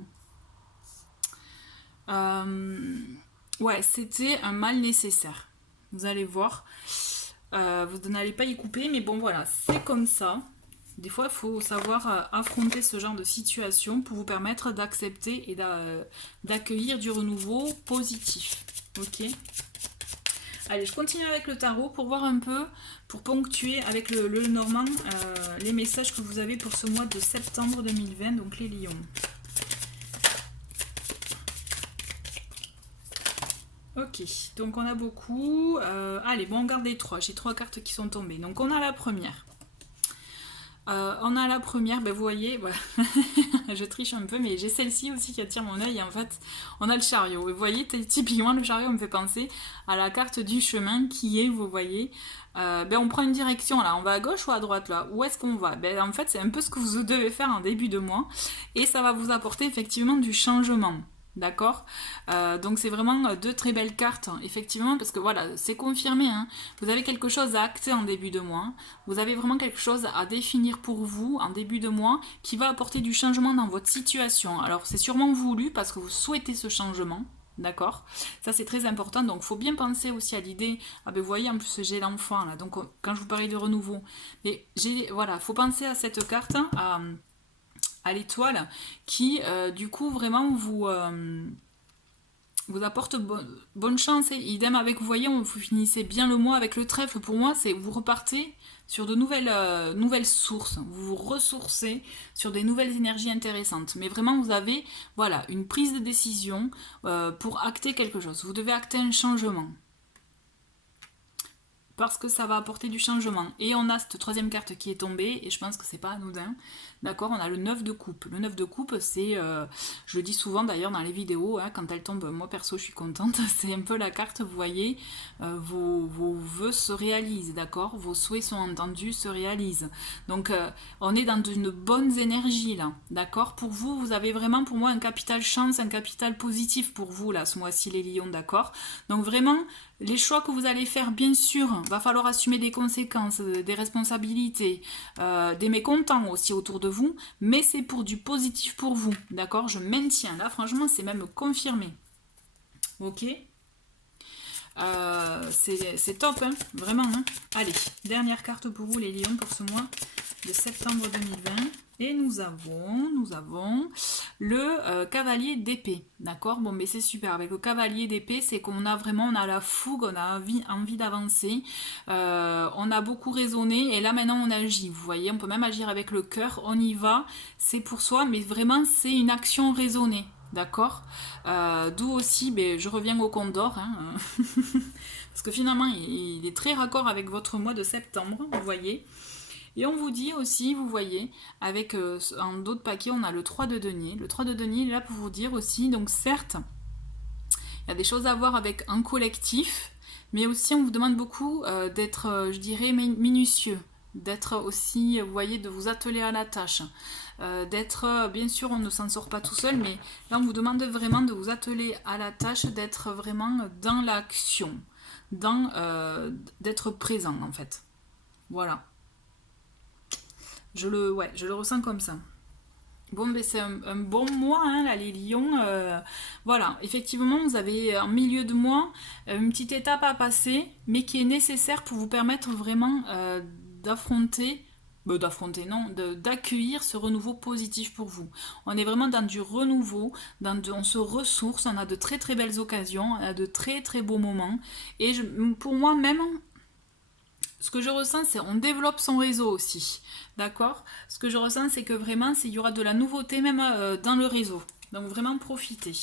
Ouais, c'était un mal nécessaire. Vous allez voir. Vous n'allez pas y couper, mais bon voilà, c'est comme ça. Des fois, il faut savoir affronter ce genre de situation pour vous permettre d'accepter et d'accueillir du renouveau positif. Ok. Allez, je continue avec le tarot pour voir un peu, pour ponctuer avec le Normand, les messages que vous avez pour ce mois de septembre 2020, donc les lions. Ok, donc on a beaucoup. Allez, bon, on garde les trois. J'ai trois cartes qui sont tombées. Donc on a la première. Ben, vous voyez, voilà. Je triche un peu, mais j'ai celle-ci aussi qui attire mon œil. Et en fait, on a le chariot. Et vous voyez, typiquement, le chariot me fait penser à la carte du chemin qui est, vous voyez, ben, on prend une direction là. On va à gauche ou à droite là? Où est-ce qu'on va? Ben, en fait, c'est un peu ce que vous devez faire en début de mois. Et ça va vous apporter effectivement du changement. D'accord. Donc c'est vraiment deux très belles cartes, effectivement, parce que voilà, c'est confirmé, hein. Vous avez quelque chose à acter en début de mois. Vous avez vraiment quelque chose à définir pour vous en début de mois qui va apporter du changement dans votre situation. Alors c'est sûrement voulu parce que vous souhaitez ce changement. D'accord. Ça c'est très important. Donc il faut bien penser aussi à l'idée. Ah ben vous voyez, en plus j'ai l'enfant là. Donc quand je vous parlais de renouveau. Mais voilà, faut penser à cette carte, à l'étoile qui du coup vraiment vous apporte bonne chance. Et idem avec, vous voyez, vous finissez bien le mois avec le trèfle. Pour moi, c'est vous repartez sur de nouvelles sources. Vous vous ressourcez sur des nouvelles énergies intéressantes. Mais vraiment, vous avez voilà, une prise de décision pour acter quelque chose. Vous devez acter un changement. Parce que ça va apporter du changement. Et on a cette troisième carte qui est tombée, et je pense que c'est pas anodin. D'accord, on a le 9 de coupe. Le 9 de coupe, c'est, je le dis souvent d'ailleurs dans les vidéos, hein, quand elle tombe, moi perso je suis contente, c'est un peu la carte, vous voyez, vos vœux se réalisent, d'accord, vos souhaits sont entendus, se réalisent. Donc on est dans une bonne énergie là, d'accord. Pour vous, vous avez vraiment pour moi un capital chance, un capital positif pour vous là, ce mois-ci les lions, d'accord. Donc vraiment, les choix que vous allez faire, bien sûr, va falloir assumer des conséquences, des responsabilités, des mécontents aussi autour de vous, mais c'est pour du positif pour vous, d'accord. Je maintiens, là franchement c'est même confirmé. Ok. C'est top, hein, vraiment. Hein. Allez, dernière carte pour vous les lions pour ce mois de septembre 2020. Et nous avons le cavalier d'épée. D'accord. Bon, mais c'est super. Avec le cavalier d'épée, c'est qu'on a vraiment, on a la fougue, on a envie d'avancer. On a beaucoup raisonné et là maintenant on agit. Vous voyez, on peut même agir avec le cœur. On y va. C'est pour soi, mais vraiment c'est une action raisonnée. D'accord. D'où aussi, ben, je reviens au Condor. Hein, parce que finalement, il est très raccord avec votre mois de septembre. Vous voyez. Et on vous dit aussi, vous voyez, avec un d'autres paquets, on a le 3 de denier. Le 3 de denier, il est là pour vous dire aussi, donc certes, il y a des choses à voir avec un collectif, mais aussi on vous demande beaucoup d'être, je dirais, minutieux. D'être aussi, vous voyez, de vous atteler à la tâche. D'être, bien sûr, on ne s'en sort pas tout seul, mais là on vous demande vraiment de vous atteler à la tâche, d'être vraiment dans l'action, d'être présent en fait. Voilà. Je le ressens comme ça. Bon, ben c'est un bon mois, hein, là, les lions. Voilà, effectivement, vous avez en milieu de mois une petite étape à passer, mais qui est nécessaire pour vous permettre vraiment d'accueillir ce renouveau positif pour vous. On est vraiment dans du renouveau, on se ressource, on a de très très belles occasions, on a de très très beaux moments. Et pour moi même, ce que je ressens, c'est on développe son réseau aussi. D'accord. Ce que je ressens, c'est que vraiment, il y aura de la nouveauté même dans le réseau. Donc vraiment profitez.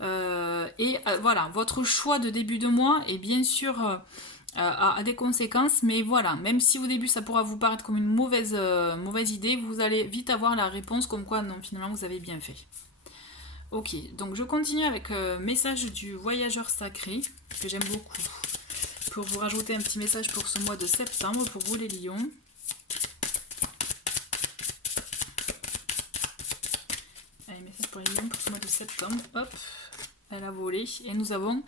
Voilà, votre choix de début de mois est bien sûr a des conséquences, mais voilà, même si au début ça pourra vous paraître comme une mauvaise idée, vous allez vite avoir la réponse comme quoi non, finalement vous avez bien fait. Ok, donc je continue avec message du voyageur sacré, que j'aime beaucoup. Pour vous rajouter un petit message pour ce mois de septembre, pour vous les lions. Allez, message pour les lions pour ce mois de septembre. Hop, elle a volé. Et nous avons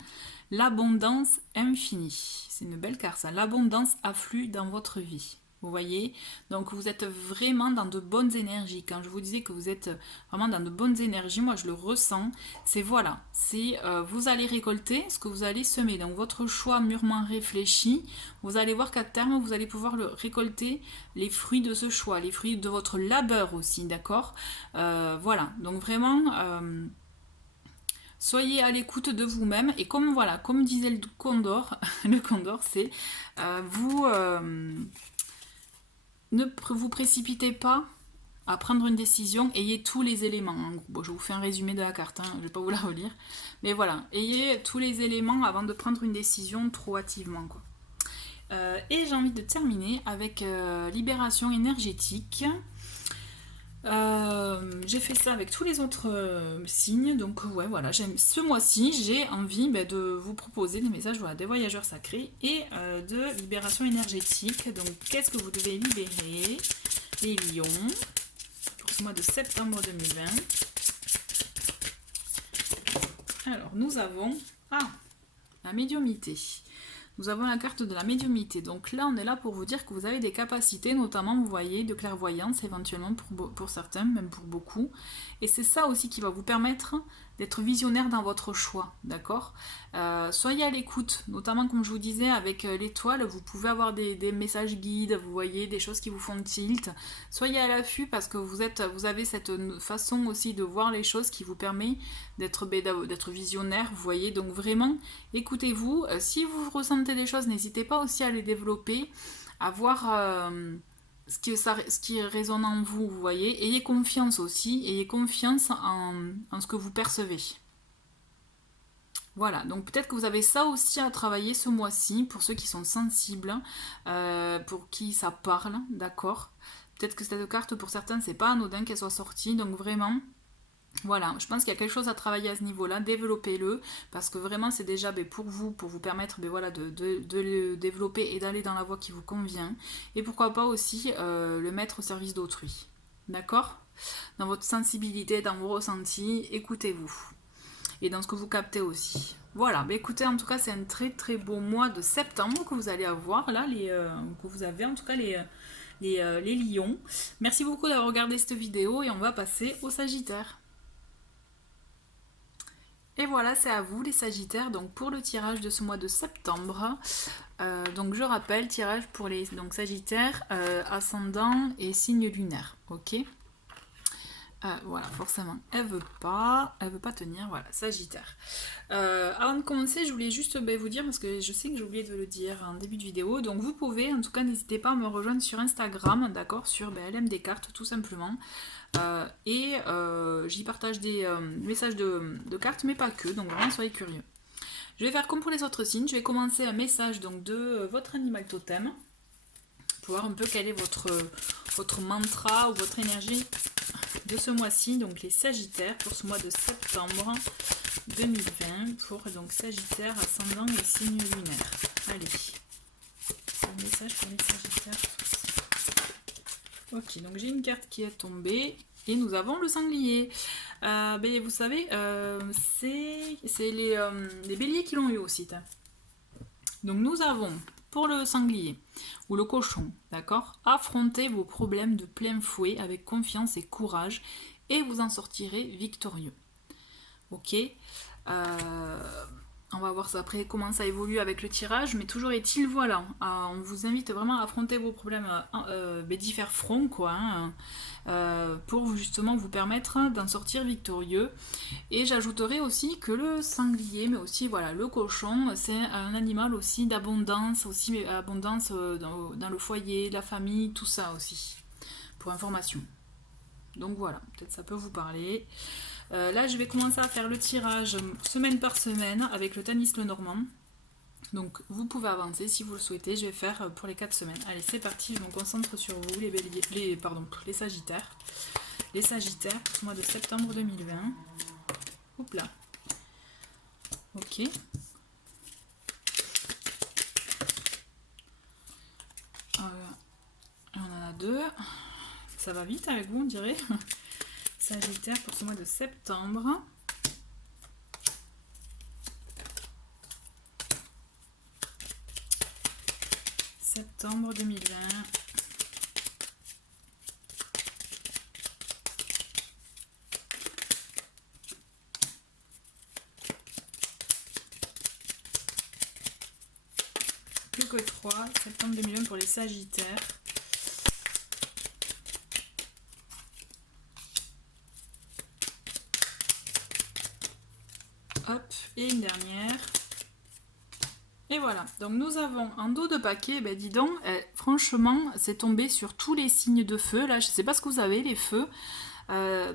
l'abondance infinie. C'est une belle carte ça. L'abondance afflue dans votre vie. Vous voyez? Donc vous êtes vraiment dans de bonnes énergies. Quand je vous disais que vous êtes vraiment dans de bonnes énergies, moi je le ressens. C'est voilà, c'est vous allez récolter ce que vous allez semer. Donc votre choix mûrement réfléchi, vous allez voir qu'à terme vous allez pouvoir récolter les fruits de ce choix, les fruits de votre labeur aussi, d'accord? Voilà, donc vraiment soyez à l'écoute de vous-même et comme voilà, comme disait le Condor, le Condor, c'est vous ne vous précipitez pas à prendre une décision, ayez tous les éléments. Hein. Bon, je vous fais un résumé de la carte, hein, je ne vais pas vous la relire. Mais voilà, ayez tous les éléments avant de prendre une décision trop hâtivement. Quoi. Et j'ai envie de terminer avec libération énergétique. J'ai fait ça avec tous les autres signes, donc ouais voilà, ce mois-ci j'ai envie de vous proposer des messages voilà, des voyageurs sacrés et de libération énergétique. Donc qu'est-ce que vous devez libérer? Les lions pour ce mois de septembre 2020. Alors nous avons la médiumnité. Nous avons la carte de la médiumnité. Donc là, on est là pour vous dire que vous avez des capacités, notamment, vous voyez, de clairvoyance, éventuellement pour certains, même pour beaucoup. Et c'est ça aussi qui va vous permettre d'être visionnaire dans votre choix, d'accord? Soyez à l'écoute, notamment, comme je vous disais, avec l'étoile, vous pouvez avoir des messages guides, vous voyez, des choses qui vous font tilt. Soyez à l'affût parce que vous avez cette façon aussi de voir les choses qui vous permet d'être visionnaire, vous voyez. Donc vraiment, écoutez-vous. Si vous ressentez des choses, n'hésitez pas aussi à les développer, à voir ce qui résonne en vous, vous voyez. Ayez confiance aussi, ayez confiance en ce que vous percevez. Voilà, donc peut-être que vous avez ça aussi à travailler ce mois-ci, pour ceux qui sont sensibles, pour qui ça parle, d'accord. Peut-être que cette carte, pour certains, c'est pas anodin qu'elle soit sortie, donc vraiment... Voilà, je pense qu'il y a quelque chose à travailler à ce niveau-là, développez-le, parce que vraiment c'est déjà pour vous permettre voilà, de le développer et d'aller dans la voie qui vous convient, et pourquoi pas aussi le mettre au service d'autrui, d'accord? Dans votre sensibilité, dans vos ressentis, écoutez-vous, et dans ce que vous captez aussi. Voilà, écoutez, en tout cas c'est un très très beau mois de septembre que vous allez avoir, là, que vous avez en tout cas les lions. Merci beaucoup d'avoir regardé cette vidéo, et on va passer au Sagittaire. Et voilà, c'est à vous les Sagittaires, donc pour le tirage de ce mois de septembre. Donc je rappelle, tirage pour les Sagittaires, ascendant et signe lunaire, ok? Voilà, forcément, elle veut pas tenir, voilà, Sagittaire. Avant de commencer, je voulais juste vous dire, parce que je sais que j'ai oublié de le dire en début de vidéo, donc vous pouvez, en tout cas, n'hésitez pas à me rejoindre sur Instagram, d'accord, sur LM des cartes, tout simplement. J'y partage des messages de cartes, mais pas que, donc vraiment, soyez curieux. Je vais faire comme pour les autres signes, je vais commencer un message donc, de votre animal totem, pour voir un peu quel est votre mantra ou votre énergie de ce mois-ci, donc les Sagittaires pour ce mois de septembre 2020, pour donc Sagittaire, ascendant et signe lunaire. Allez, un message pour les Sagittaires. Ok, donc j'ai une carte qui est tombée et nous avons le sanglier. Vous savez, c'est les béliers qui l'ont eu aussi. Donc nous avons pour le sanglier ou le cochon, d'accord, affrontez vos problèmes de plein fouet avec confiance et courage et vous en sortirez victorieux. Ok, on va voir ça après comment ça évolue avec le tirage, mais toujours est-il, voilà, on vous invite vraiment à affronter vos problèmes, d'y faire front, quoi, hein, pour justement vous permettre d'en sortir victorieux. Et j'ajouterai aussi que le sanglier, mais aussi voilà, le cochon, c'est un animal aussi d'abondance, aussi abondance dans le foyer, la famille, tout ça aussi, pour information. Donc voilà, peut-être ça peut vous parler. Là, je vais commencer à faire le tirage semaine par semaine avec le Tanis Lenormand. Donc, vous pouvez avancer si vous le souhaitez. Je vais faire pour les 4 semaines. Allez, c'est parti. Je me concentre sur vous, les Sagittaires. Les Sagittaires pour ce mois de septembre 2020. Oups là. Ok. On en a 2. Ça va vite avec vous, on dirait. Sagittaire pour ce mois de septembre. Septembre 2020. que 3. Septembre 2020 pour les Sagittaires. Hop, et une dernière. Et voilà, donc nous avons un dos de paquet, ben dis donc, franchement, c'est tombé sur tous les signes de feu. Là, je ne sais pas ce que vous avez, les feux,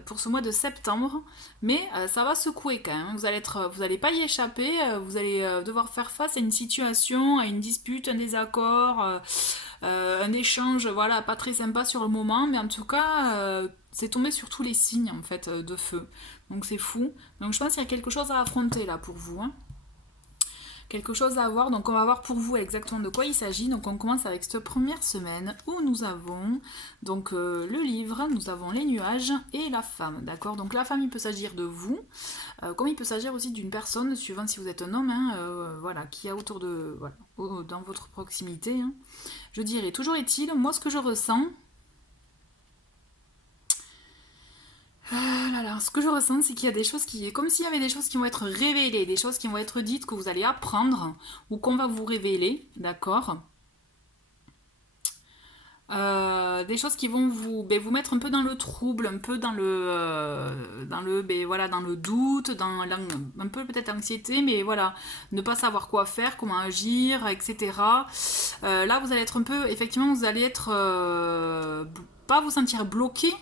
pour ce mois de septembre, mais ça va secouer quand même. Vous allez pas y échapper, vous allez devoir faire face à une situation, à une dispute, un désaccord, un échange, voilà, pas très sympa sur le moment, mais en tout cas, c'est tombé sur tous les signes en fait de feu. Donc c'est fou. Donc je pense qu'il y a quelque chose à affronter là pour vous, hein. Quelque chose à voir, donc on va voir pour vous exactement de quoi il s'agit. Donc on commence avec cette première semaine où nous avons donc le livre, nous avons les nuages et la femme, d'accord. Donc la femme, il peut s'agir de vous, comme il peut s'agir aussi d'une personne, suivant si vous êtes un homme, hein, voilà, qui est autour de, voilà, dans votre proximité, hein. Je dirais, toujours est-il, moi ce que je ressens, là là, ce que je ressens, c'est qu'il y a des choses qui, comme s'il y avait des choses qui vont être révélées, des choses qui vont être dites, que vous allez apprendre, ou qu'on va vous révéler, d'accord. Des choses qui vont vous mettre un peu dans le trouble, un peu voilà, dans le doute, un peu peut-être anxiété, mais voilà, ne pas savoir quoi faire, comment agir, etc. Là, vous allez être un peu, effectivement, vous allez être, pas vous sentir bloqué,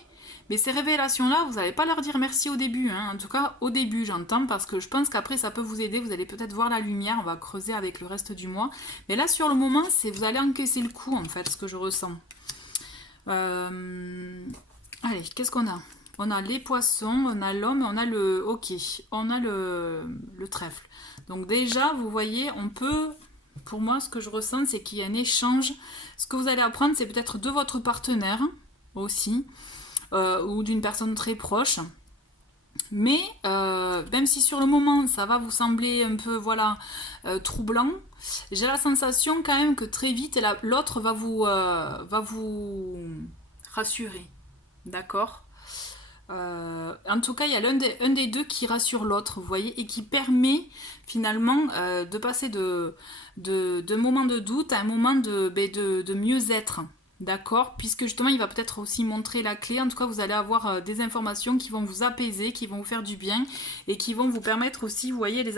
mais ces révélations-là, vous n'allez pas leur dire merci au début, hein. En tout cas, au début, j'entends, parce que je pense qu'après, ça peut vous aider. Vous allez peut-être voir la lumière. On va creuser avec le reste du mois. Mais là, sur le moment, vous allez encaisser le coup, en fait, ce que je ressens. Allez, qu'est-ce qu'on a? On a les poissons, on a l'homme, on a le hockey, on a le trèfle. Donc déjà, vous voyez, on peut... Pour moi, ce que je ressens, c'est qu'il y a un échange. Ce que vous allez apprendre, c'est peut-être de votre partenaire aussi. Ou d'une personne très proche. Mais même si sur le moment ça va vous sembler un peu voilà troublant, j'ai la sensation quand même que très vite l'autre va vous rassurer. D'accord. En tout cas, il y a un des deux qui rassure l'autre, vous voyez, et qui permet finalement de passer de moments de doute à un moment de mieux-être. D'accord, puisque justement il va peut-être aussi montrer la clé. En tout cas, vous allez avoir des informations qui vont vous apaiser, qui vont vous faire du bien et qui vont vous permettre aussi, vous voyez, les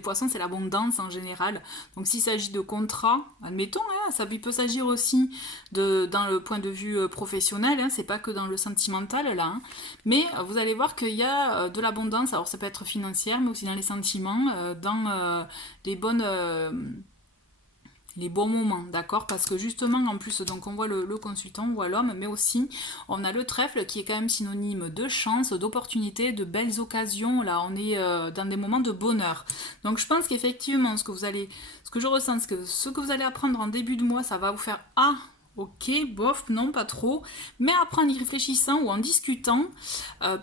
poissons, c'est l'abondance en général. Donc s'il s'agit de contrats, admettons, hein, ça peut s'agir aussi dans le point de vue professionnel, hein, c'est pas que dans le sentimental là, hein. Mais vous allez voir qu'il y a de l'abondance. Alors ça peut être financière, mais aussi dans les sentiments, dans les bons moments, d'accord. Parce que justement, en plus, donc on voit le consultant, on voit l'homme, mais aussi on a le trèfle qui est quand même synonyme de chance, d'opportunité, de belles occasions. Là, on est dans des moments de bonheur. Donc je pense qu'effectivement, ce que je ressens, ce que vous allez apprendre en début de mois, ça va vous faire ok, bof, non, pas trop. Mais après, en y réfléchissant ou en discutant,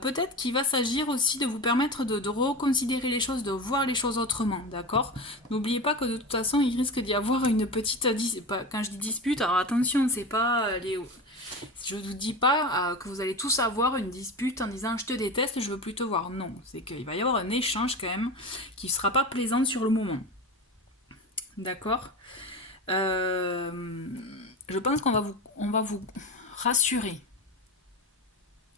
peut-être qu'il va s'agir aussi de vous permettre de reconsidérer les choses, de voir les choses autrement, d'accord. N'oubliez pas que de toute façon, il risque d'y avoir une petite... Quand je dis dispute, alors attention, c'est pas les... Je vous dis pas que vous allez tous avoir une dispute en disant je te déteste, je veux plus te voir. Non, c'est qu'il va y avoir un échange quand même qui sera pas plaisant sur le moment. D'accord. Je pense qu'on va vous rassurer.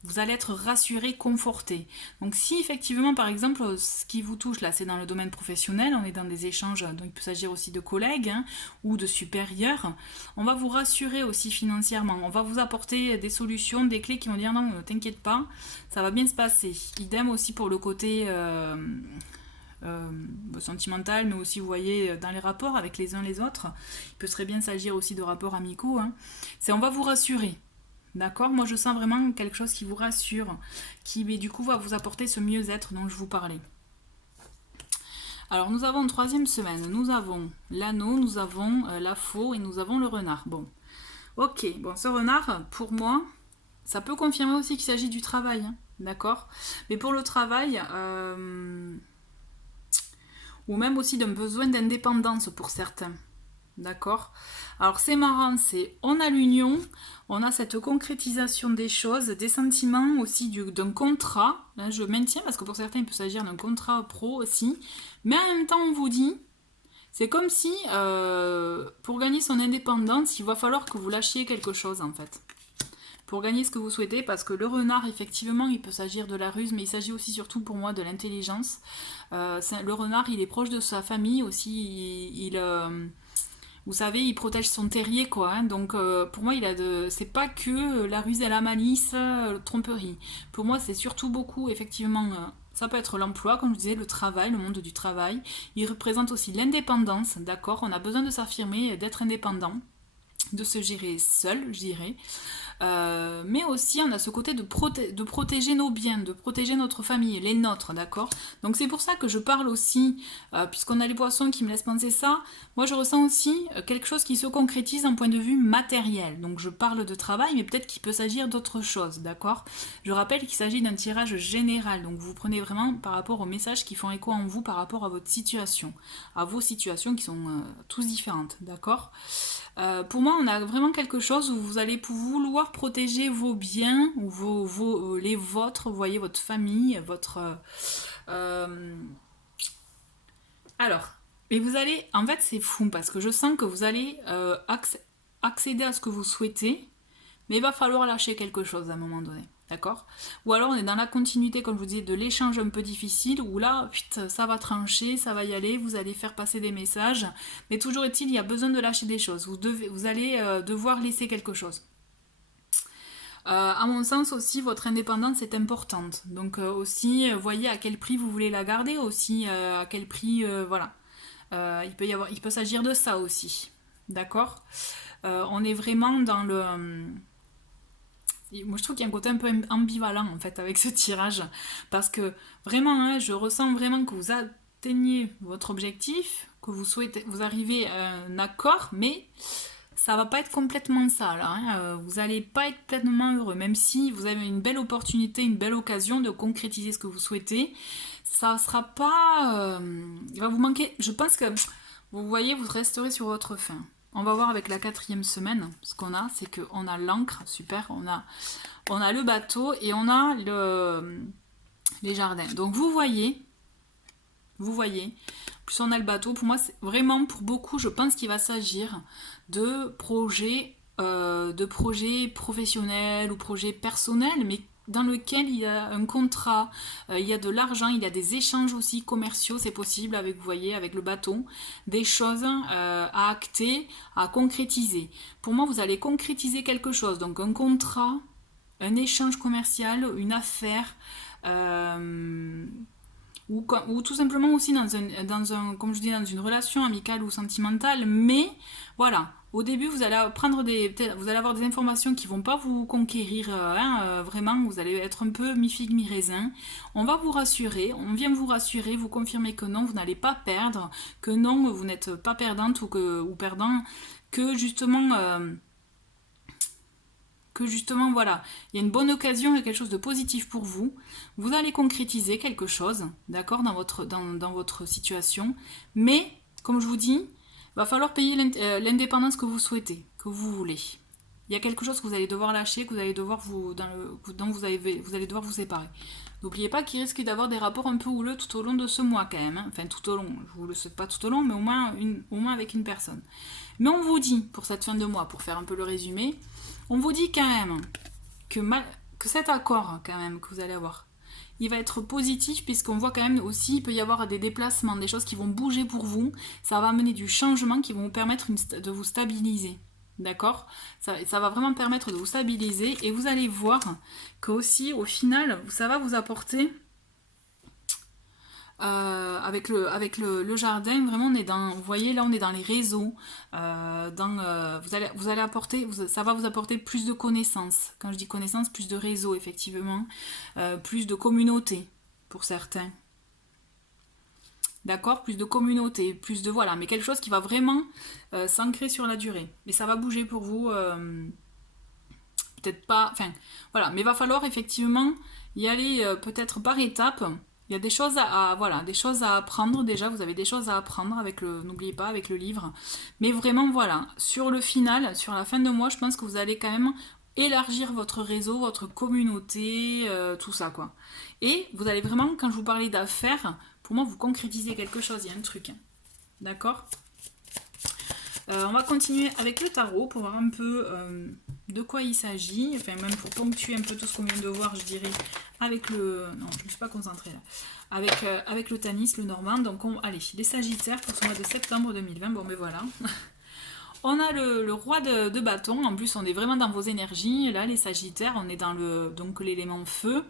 Vous allez être rassuré, conforté. Donc si effectivement, par exemple, ce qui vous touche là, c'est dans le domaine professionnel, on est dans des échanges, donc il peut s'agir aussi de collègues, hein, ou de supérieurs, on va vous rassurer aussi financièrement. On va vous apporter des solutions, des clés qui vont dire non, ne t'inquiète pas, ça va bien se passer. Idem aussi pour le côté... sentimental, mais aussi vous voyez dans les rapports avec les uns les autres, il peut très bien s'agir aussi de rapports amicaux, hein. On va vous rassurer, d'accord. Moi je sens vraiment quelque chose qui vous rassure, qui du coup va vous apporter ce mieux-être dont je vous parlais. Alors nous avons une troisième semaine, nous avons l'anneau, nous avons la faux et nous avons le renard. Bon, ok, bon, ce renard pour moi ça peut confirmer aussi qu'il s'agit du travail, hein, d'accord. Mais pour le travail ou même aussi d'un besoin d'indépendance pour certains. D'accord. Alors c'est marrant, on a l'union, on a cette concrétisation des choses, des sentiments aussi d'un contrat. Là je maintiens parce que pour certains il peut s'agir d'un contrat pro aussi. Mais en même temps on vous dit, C'est comme si, pour gagner son indépendance, il va falloir que vous lâchiez quelque chose, en fait. Pour gagner ce que vous souhaitez, parce que le renard, effectivement, il peut s'agir de la ruse, mais il s'agit aussi surtout pour moi de l'intelligence. Le renard, il est proche de sa famille aussi, vous savez, il protège son terrier, quoi. Hein. Donc, pour moi, c'est pas que la ruse et la malice, tromperie. Pour moi, c'est surtout beaucoup, effectivement, ça peut être l'emploi, comme je disais, le travail, le monde du travail. Il représente aussi l'indépendance, d'accord. On a besoin de s'affirmer, d'être indépendant, de se gérer seul, je dirais. Mais aussi on a ce côté de protéger nos biens, de protéger notre famille, les nôtres, d'accord. Donc c'est pour ça que je parle aussi, puisqu'on a les poissons qui me laissent penser ça, moi je ressens aussi quelque chose qui se concrétise d'un point de vue matériel. Donc je parle de travail, mais peut-être qu'il peut s'agir d'autre chose, d'accord. Je rappelle qu'il s'agit d'un tirage général, donc vous prenez vraiment par rapport aux messages qui font écho en vous par rapport à votre situation, à vos situations qui sont tous différentes, d'accord. Pour moi, on a vraiment quelque chose où vous allez vouloir protéger vos biens, ou les vôtres, vous voyez, votre famille, votre... Alors, mais vous allez... En fait, c'est fou, parce que je sens que vous allez accéder à ce que vous souhaitez, mais il va falloir lâcher quelque chose à un moment donné. D'accord. Ou alors on est dans la continuité, comme je vous disais, de l'échange un peu difficile, où là, putain, ça va trancher, ça va y aller, vous allez faire passer des messages, mais toujours est-il, il y a besoin de lâcher des choses, vous allez devoir laisser quelque chose. À mon sens aussi, votre indépendance est importante, donc aussi, voyez à quel prix vous voulez la garder, aussi à quel prix, voilà. Il peut s'agir de ça aussi, d'accord. On est vraiment dans le... Moi, je trouve qu'il y a un côté un peu ambivalent en fait avec ce tirage, parce que vraiment, hein, je ressens vraiment que vous atteignez votre objectif, que vous souhaitez, vous arrivez à un accord, mais ça va pas être complètement ça là. Hein. Vous allez pas être pleinement heureux, même si vous avez une belle opportunité, une belle occasion de concrétiser ce que vous souhaitez. Ça sera pas, il va vous manquer. Je pense que vous voyez, vous resterez sur votre faim. On va voir avec la 4e semaine, ce qu'on a, c'est qu'on a l'encre, super, on a le bateau et on a les jardins. Donc vous voyez, plus on a le bateau, pour moi, c'est vraiment pour beaucoup, je pense qu'il va s'agir de projets professionnels ou projets personnels, mais dans lequel il y a un contrat, il y a de l'argent, il y a des échanges aussi commerciaux, c'est possible avec, vous voyez, avec le bateau, des choses à acter, à concrétiser. Pour moi, vous allez concrétiser quelque chose, donc un contrat, un échange commercial, une affaire, ou tout simplement aussi comme je dis, dans une relation amicale ou sentimentale, mais voilà. Au début, vous allez vous allez avoir des informations qui vont pas vous conquérir, vraiment, vous allez être un peu mi-figue, mi-raisin. On va vous rassurer, on vient vous rassurer, vous confirmer que non, vous n'allez pas perdre, que non, vous n'êtes pas perdante ou perdant, que justement, voilà, il y a une bonne occasion et quelque chose de positif pour vous. Vous allez concrétiser quelque chose, d'accord, dans votre situation. Mais, comme je vous dis, il va falloir payer l'indépendance que vous souhaitez, que vous voulez. Il y a quelque chose que vous allez devoir lâcher, que vous allez devoir dont vous allez devoir vous séparer. N'oubliez pas qu'il risque d'avoir des rapports un peu houleux tout au long de ce mois quand même. Hein. Enfin, tout au long, je vous le souhaite pas tout au long, mais au moins avec une personne. Mais on vous dit, pour cette fin de mois, pour faire un peu le résumé, on vous dit quand même que cet accord quand même que vous allez avoir, il va être positif puisqu'on voit quand même aussi il peut y avoir des déplacements, des choses qui vont bouger pour vous. Ça va amener du changement qui vont vous permettre de vous stabiliser. D'accord, ça va vraiment permettre de vous stabiliser et vous allez voir que aussi au final ça va vous apporter avec le jardin, vraiment on est vous voyez là on est dans les réseaux, vous allez apporter, ça va vous apporter plus de connaissances. Quand je dis connaissances, plus de réseaux effectivement, plus de communauté pour certains. D'accord, plus de communauté, plus de voilà, mais quelque chose qui va vraiment s'ancrer sur la durée. Et ça va bouger pour vous, peut-être pas, enfin voilà, mais il va falloir effectivement y aller peut-être par étapes. Il y a des choses des choses à apprendre déjà, vous avez des choses à apprendre n'oubliez pas, avec le livre. Mais vraiment voilà, sur le final, sur la fin de mois, je pense que vous allez quand même élargir votre réseau, votre communauté, tout ça quoi. Et vous allez vraiment, quand je vous parlais d'affaires, pour moi vous concrétisez quelque chose, il y a un truc. Hein. D'accord ? On va continuer avec le tarot pour voir un peu de quoi il s'agit, enfin même pour ponctuer un peu tout ce qu'on vient de voir, je dirais, avec le... Non, je ne me suis pas concentrée là. Avec le Tanis, le Normand. Donc allez, les Sagittaires pour ce mois de septembre 2020, bon ben voilà. On a le roi de bâton, en plus on est vraiment dans vos énergies, là les Sagittaires, on est dans donc l'élément feu.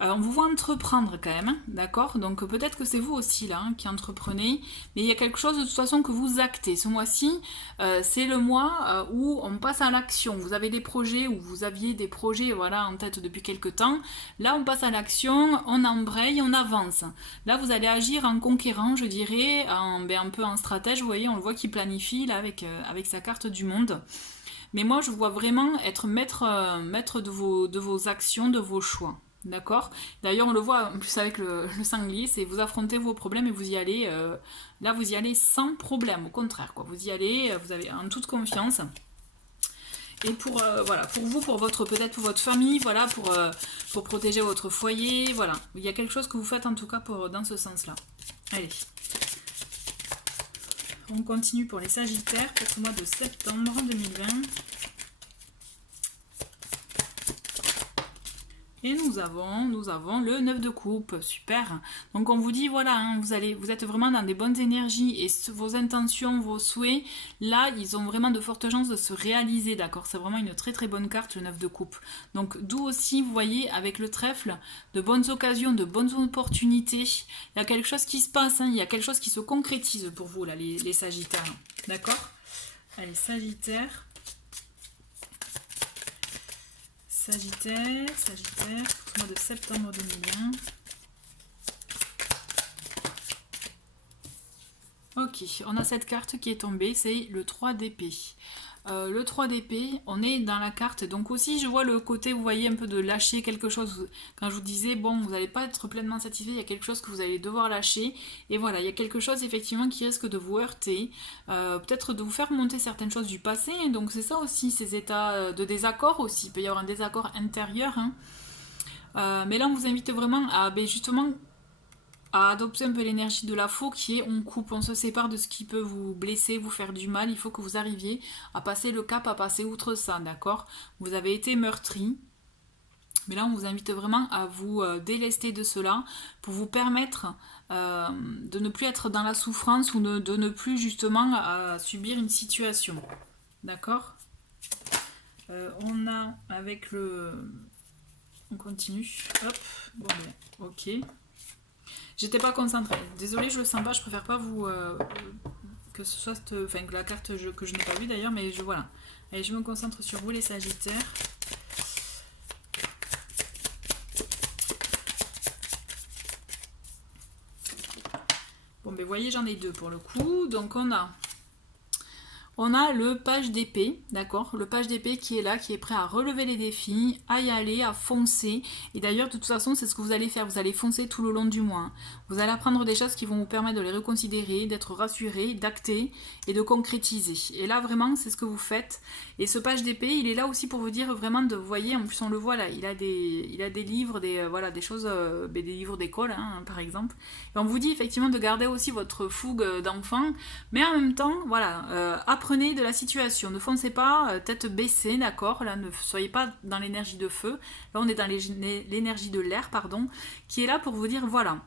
On vous voit entreprendre quand même, d'accord? Donc peut-être que c'est vous aussi là qui entreprenez, mais il y a quelque chose de toute façon que vous actez. Ce mois-ci, c'est le mois où on passe à l'action. Vous avez des projets ou vous aviez des projets voilà, en tête depuis quelques temps. Là, on passe à l'action, on embraye, on avance. Là, vous allez agir en conquérant, je dirais, un peu en stratège. Vous voyez, on le voit qui planifie là avec sa carte du monde. Mais moi, je vois vraiment être maître de vos actions, de vos choix. D'accord. D'ailleurs, on le voit en plus avec le sanglier, c'est vous affrontez vos problèmes et vous y allez. Là, vous y allez sans problème, au contraire. Quoi. Vous y allez, vous avez en toute confiance. Et voilà, pour vous, peut-être pour votre famille, voilà, pour protéger votre foyer, voilà. Il y a quelque chose que vous faites en tout cas dans ce sens-là. Allez. On continue pour les Sagittaires pour ce mois de septembre 2020. Et nous avons le 9 de coupe, super. Donc on vous dit, voilà, hein, vous êtes vraiment dans des bonnes énergies et vos intentions, vos souhaits, là, ils ont vraiment de fortes chances de se réaliser, d'accord? C'est vraiment une très très bonne carte, le 9 de coupe. Donc d'où aussi, vous voyez, avec le trèfle, de bonnes occasions, de bonnes opportunités. Il y a quelque chose qui se passe, hein, il y a quelque chose qui se concrétise pour vous, là, les Sagittaires. D'accord? Allez, Sagittaire. Sagittaire, pour le mois de septembre 2020. Ok, on a cette carte qui est tombée, c'est le 3 d'épée. Le 3 d'épée, on est dans la carte, donc aussi je vois le côté, vous voyez, un peu de lâcher quelque chose. Quand je vous disais, bon, vous n'allez pas être pleinement satisfait, il y a quelque chose que vous allez devoir lâcher. Et voilà, il y a quelque chose effectivement qui risque de vous heurter, peut-être de vous faire monter certaines choses du passé. Donc c'est ça aussi, ces états de désaccord aussi. Il peut y avoir un désaccord intérieur. Hein. Mais là, on vous invite vraiment à justement à adopter un peu l'énergie de la faux qui est on coupe, on se sépare de ce qui peut vous blesser, vous faire du mal. Il faut que vous arriviez à passer le cap, à passer outre ça, d'accord? Vous avez été meurtri, mais là on vous invite vraiment à vous délester de cela pour vous permettre de ne plus être dans la souffrance ou de ne plus justement subir une situation, d'accord? On a avec le... On continue, hop, bon ben, ok. J'étais pas concentrée. Désolée, je le sens pas. Je préfère pas vous que ce soit que la carte que je n'ai pas vue d'ailleurs, mais voilà. Allez, je me concentre sur vous les Sagittaires. Bon, ben voyez, j'en ai deux pour le coup. Donc on a le page d'épée, d'accord? Le page d'épée qui est là, qui est prêt à relever les défis, à y aller, à foncer. Et d'ailleurs, de toute façon, c'est ce que vous allez faire. Vous allez foncer tout le long du mois. Hein. Vous allez apprendre des choses qui vont vous permettre de les reconsidérer, d'être rassuré, d'acter et de concrétiser. Et là, vraiment, c'est ce que vous faites. Et ce page d'épée, il est là aussi pour vous dire vraiment de, vous voyez, en plus on le voit là, il a des livres, des choses, des livres d'école, hein, par exemple. Et on vous dit effectivement de garder aussi votre fougue d'enfant, mais en même temps, voilà, apprenez de la situation. Ne foncez pas tête baissée, d'accord? Là, ne soyez pas dans l'énergie de feu. Là, on est dans l'énergie de l'air, pardon, qui est là pour vous dire, voilà,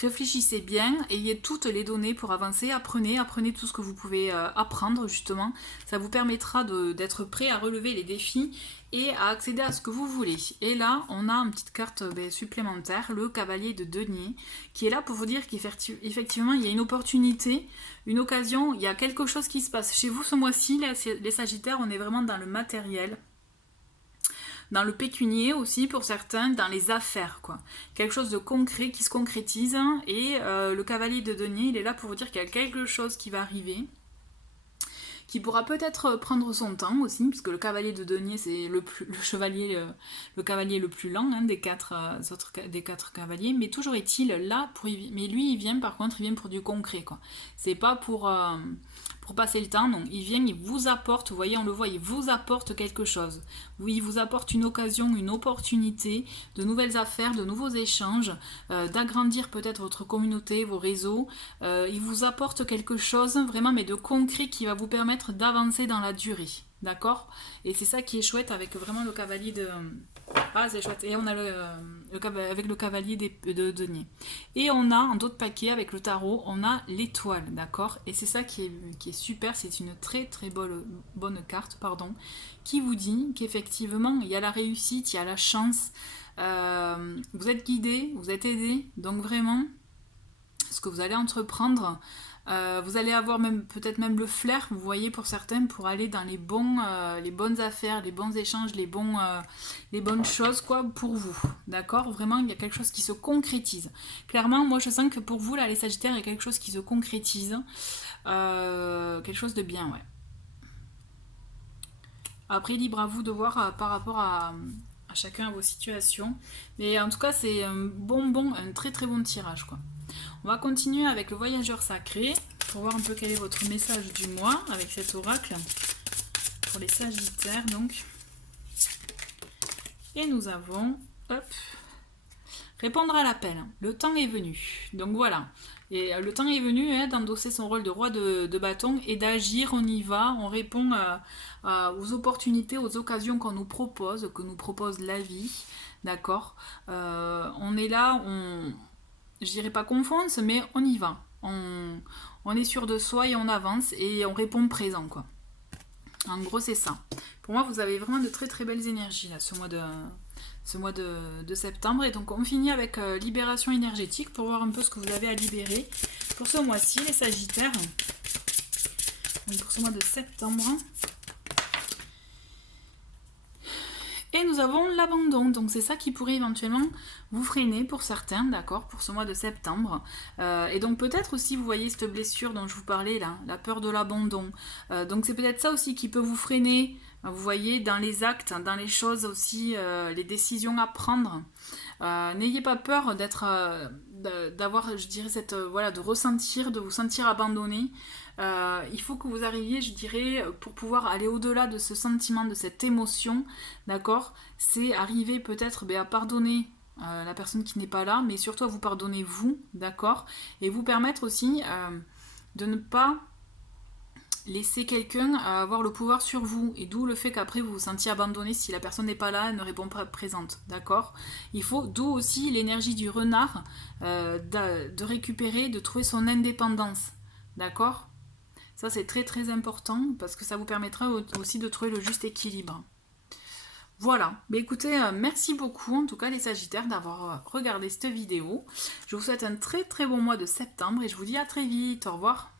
réfléchissez bien, ayez toutes les données pour avancer, apprenez tout ce que vous pouvez apprendre justement. Ça vous permettra d'être prêt à relever les défis et à accéder à ce que vous voulez. Et là, on a une petite carte supplémentaire, le cavalier de denier, qui est là pour vous dire qu'effectivement, il y a une opportunité, une occasion, il y a quelque chose qui se passe. Chez vous ce mois-ci, les Sagittaires, on est vraiment dans le matériel. Dans le pécunier aussi pour certains, dans les affaires quoi. Quelque chose de concret qui se concrétise et le cavalier de denier il est là pour vous dire qu'il y a quelque chose qui va arriver qui pourra peut-être prendre son temps aussi puisque le cavalier de denier c'est le cavalier le plus lent des quatre cavaliers mais toujours est-il là mais lui il vient par contre il vient pour du concret quoi. C'est pas pour pour passer le temps. Donc il vient, il vous apporte, vous voyez, on le voit, il vous apporte quelque chose. Oui, il vous apporte une occasion, une opportunité, de nouvelles affaires, de nouveaux échanges, d'agrandir peut-être votre communauté, vos réseaux. Il vous apporte quelque chose vraiment, mais de concret qui va vous permettre d'avancer dans la durée. D'accord? Et c'est ça qui est chouette avec vraiment le cavalier de... Ah, c'est chouette. Et on a avec le cavalier de denier. Et on a, en d'autres paquets, avec le tarot, on a l'étoile, d'accord? Et c'est ça qui est super, c'est une très très bonne carte, pardon, qui vous dit qu'effectivement, il y a la réussite, il y a la chance, vous êtes guidé, vous êtes aidé, donc vraiment, ce que vous allez entreprendre, vous allez avoir même peut-être même le flair, vous voyez, pour certains, pour aller dans les bonnes affaires, les bons échanges, les bonnes choses, quoi, pour vous. D'accord? Vraiment, il y a quelque chose qui se concrétise. Clairement, moi, je sens que pour vous, là, les Sagittaires, il y a quelque chose qui se concrétise. Quelque chose de bien, ouais. Après, libre à vous de voir par rapport à chacun à vos situations. Mais en tout cas, c'est un très très bon tirage, quoi. On va continuer avec le voyageur sacré pour voir un peu quel est votre message du mois avec cet oracle pour les Sagittaires, donc. Et nous avons, hop, répondre à l'appel. Le temps est venu. Donc voilà. Et le temps est venu d'endosser son rôle de roi de bâton et d'agir. On y va, on répond aux opportunités, aux occasions qu'on nous propose, que nous propose la vie. D'accord? On est là, je dirais pas qu'on fonce, mais on y va. On est sûr de soi et on avance et on répond présent, quoi. En gros, c'est ça. Pour moi, vous avez vraiment de très très belles énergies là, ce mois de septembre. Et donc, on finit avec libération énergétique pour voir un peu ce que vous avez à libérer pour ce mois-ci, les Sagittaires. Donc, pour ce mois de septembre. Et nous avons l'abandon, donc c'est ça qui pourrait éventuellement vous freiner pour certains, d'accord, pour ce mois de septembre. Et donc peut-être aussi, vous voyez cette blessure dont je vous parlais là, la peur de l'abandon. Donc c'est peut-être ça aussi qui peut vous freiner, vous voyez, dans les actes, dans les choses aussi, les décisions à prendre. N'ayez pas peur d'avoir, je dirais, de ressentir, de vous sentir abandonné. Il faut que vous arriviez, je dirais, pour pouvoir aller au-delà de ce sentiment, de cette émotion, d'accord? C'est arriver peut-être à pardonner la personne qui n'est pas là, mais surtout à vous pardonner vous, d'accord? Et vous permettre aussi de ne pas laisser quelqu'un avoir le pouvoir sur vous, et d'où le fait qu'après vous vous sentiez abandonné si la personne n'est pas là, elle ne répond pas présente, d'accord? Il faut, d'où aussi l'énergie du renard, de récupérer, de trouver son indépendance, d'accord? Ça, c'est très très important parce que ça vous permettra aussi de trouver le juste équilibre. Voilà, mais écoutez, merci beaucoup en tout cas les Sagittaires d'avoir regardé cette vidéo. Je vous souhaite un très très bon mois de septembre et je vous dis à très vite, au revoir.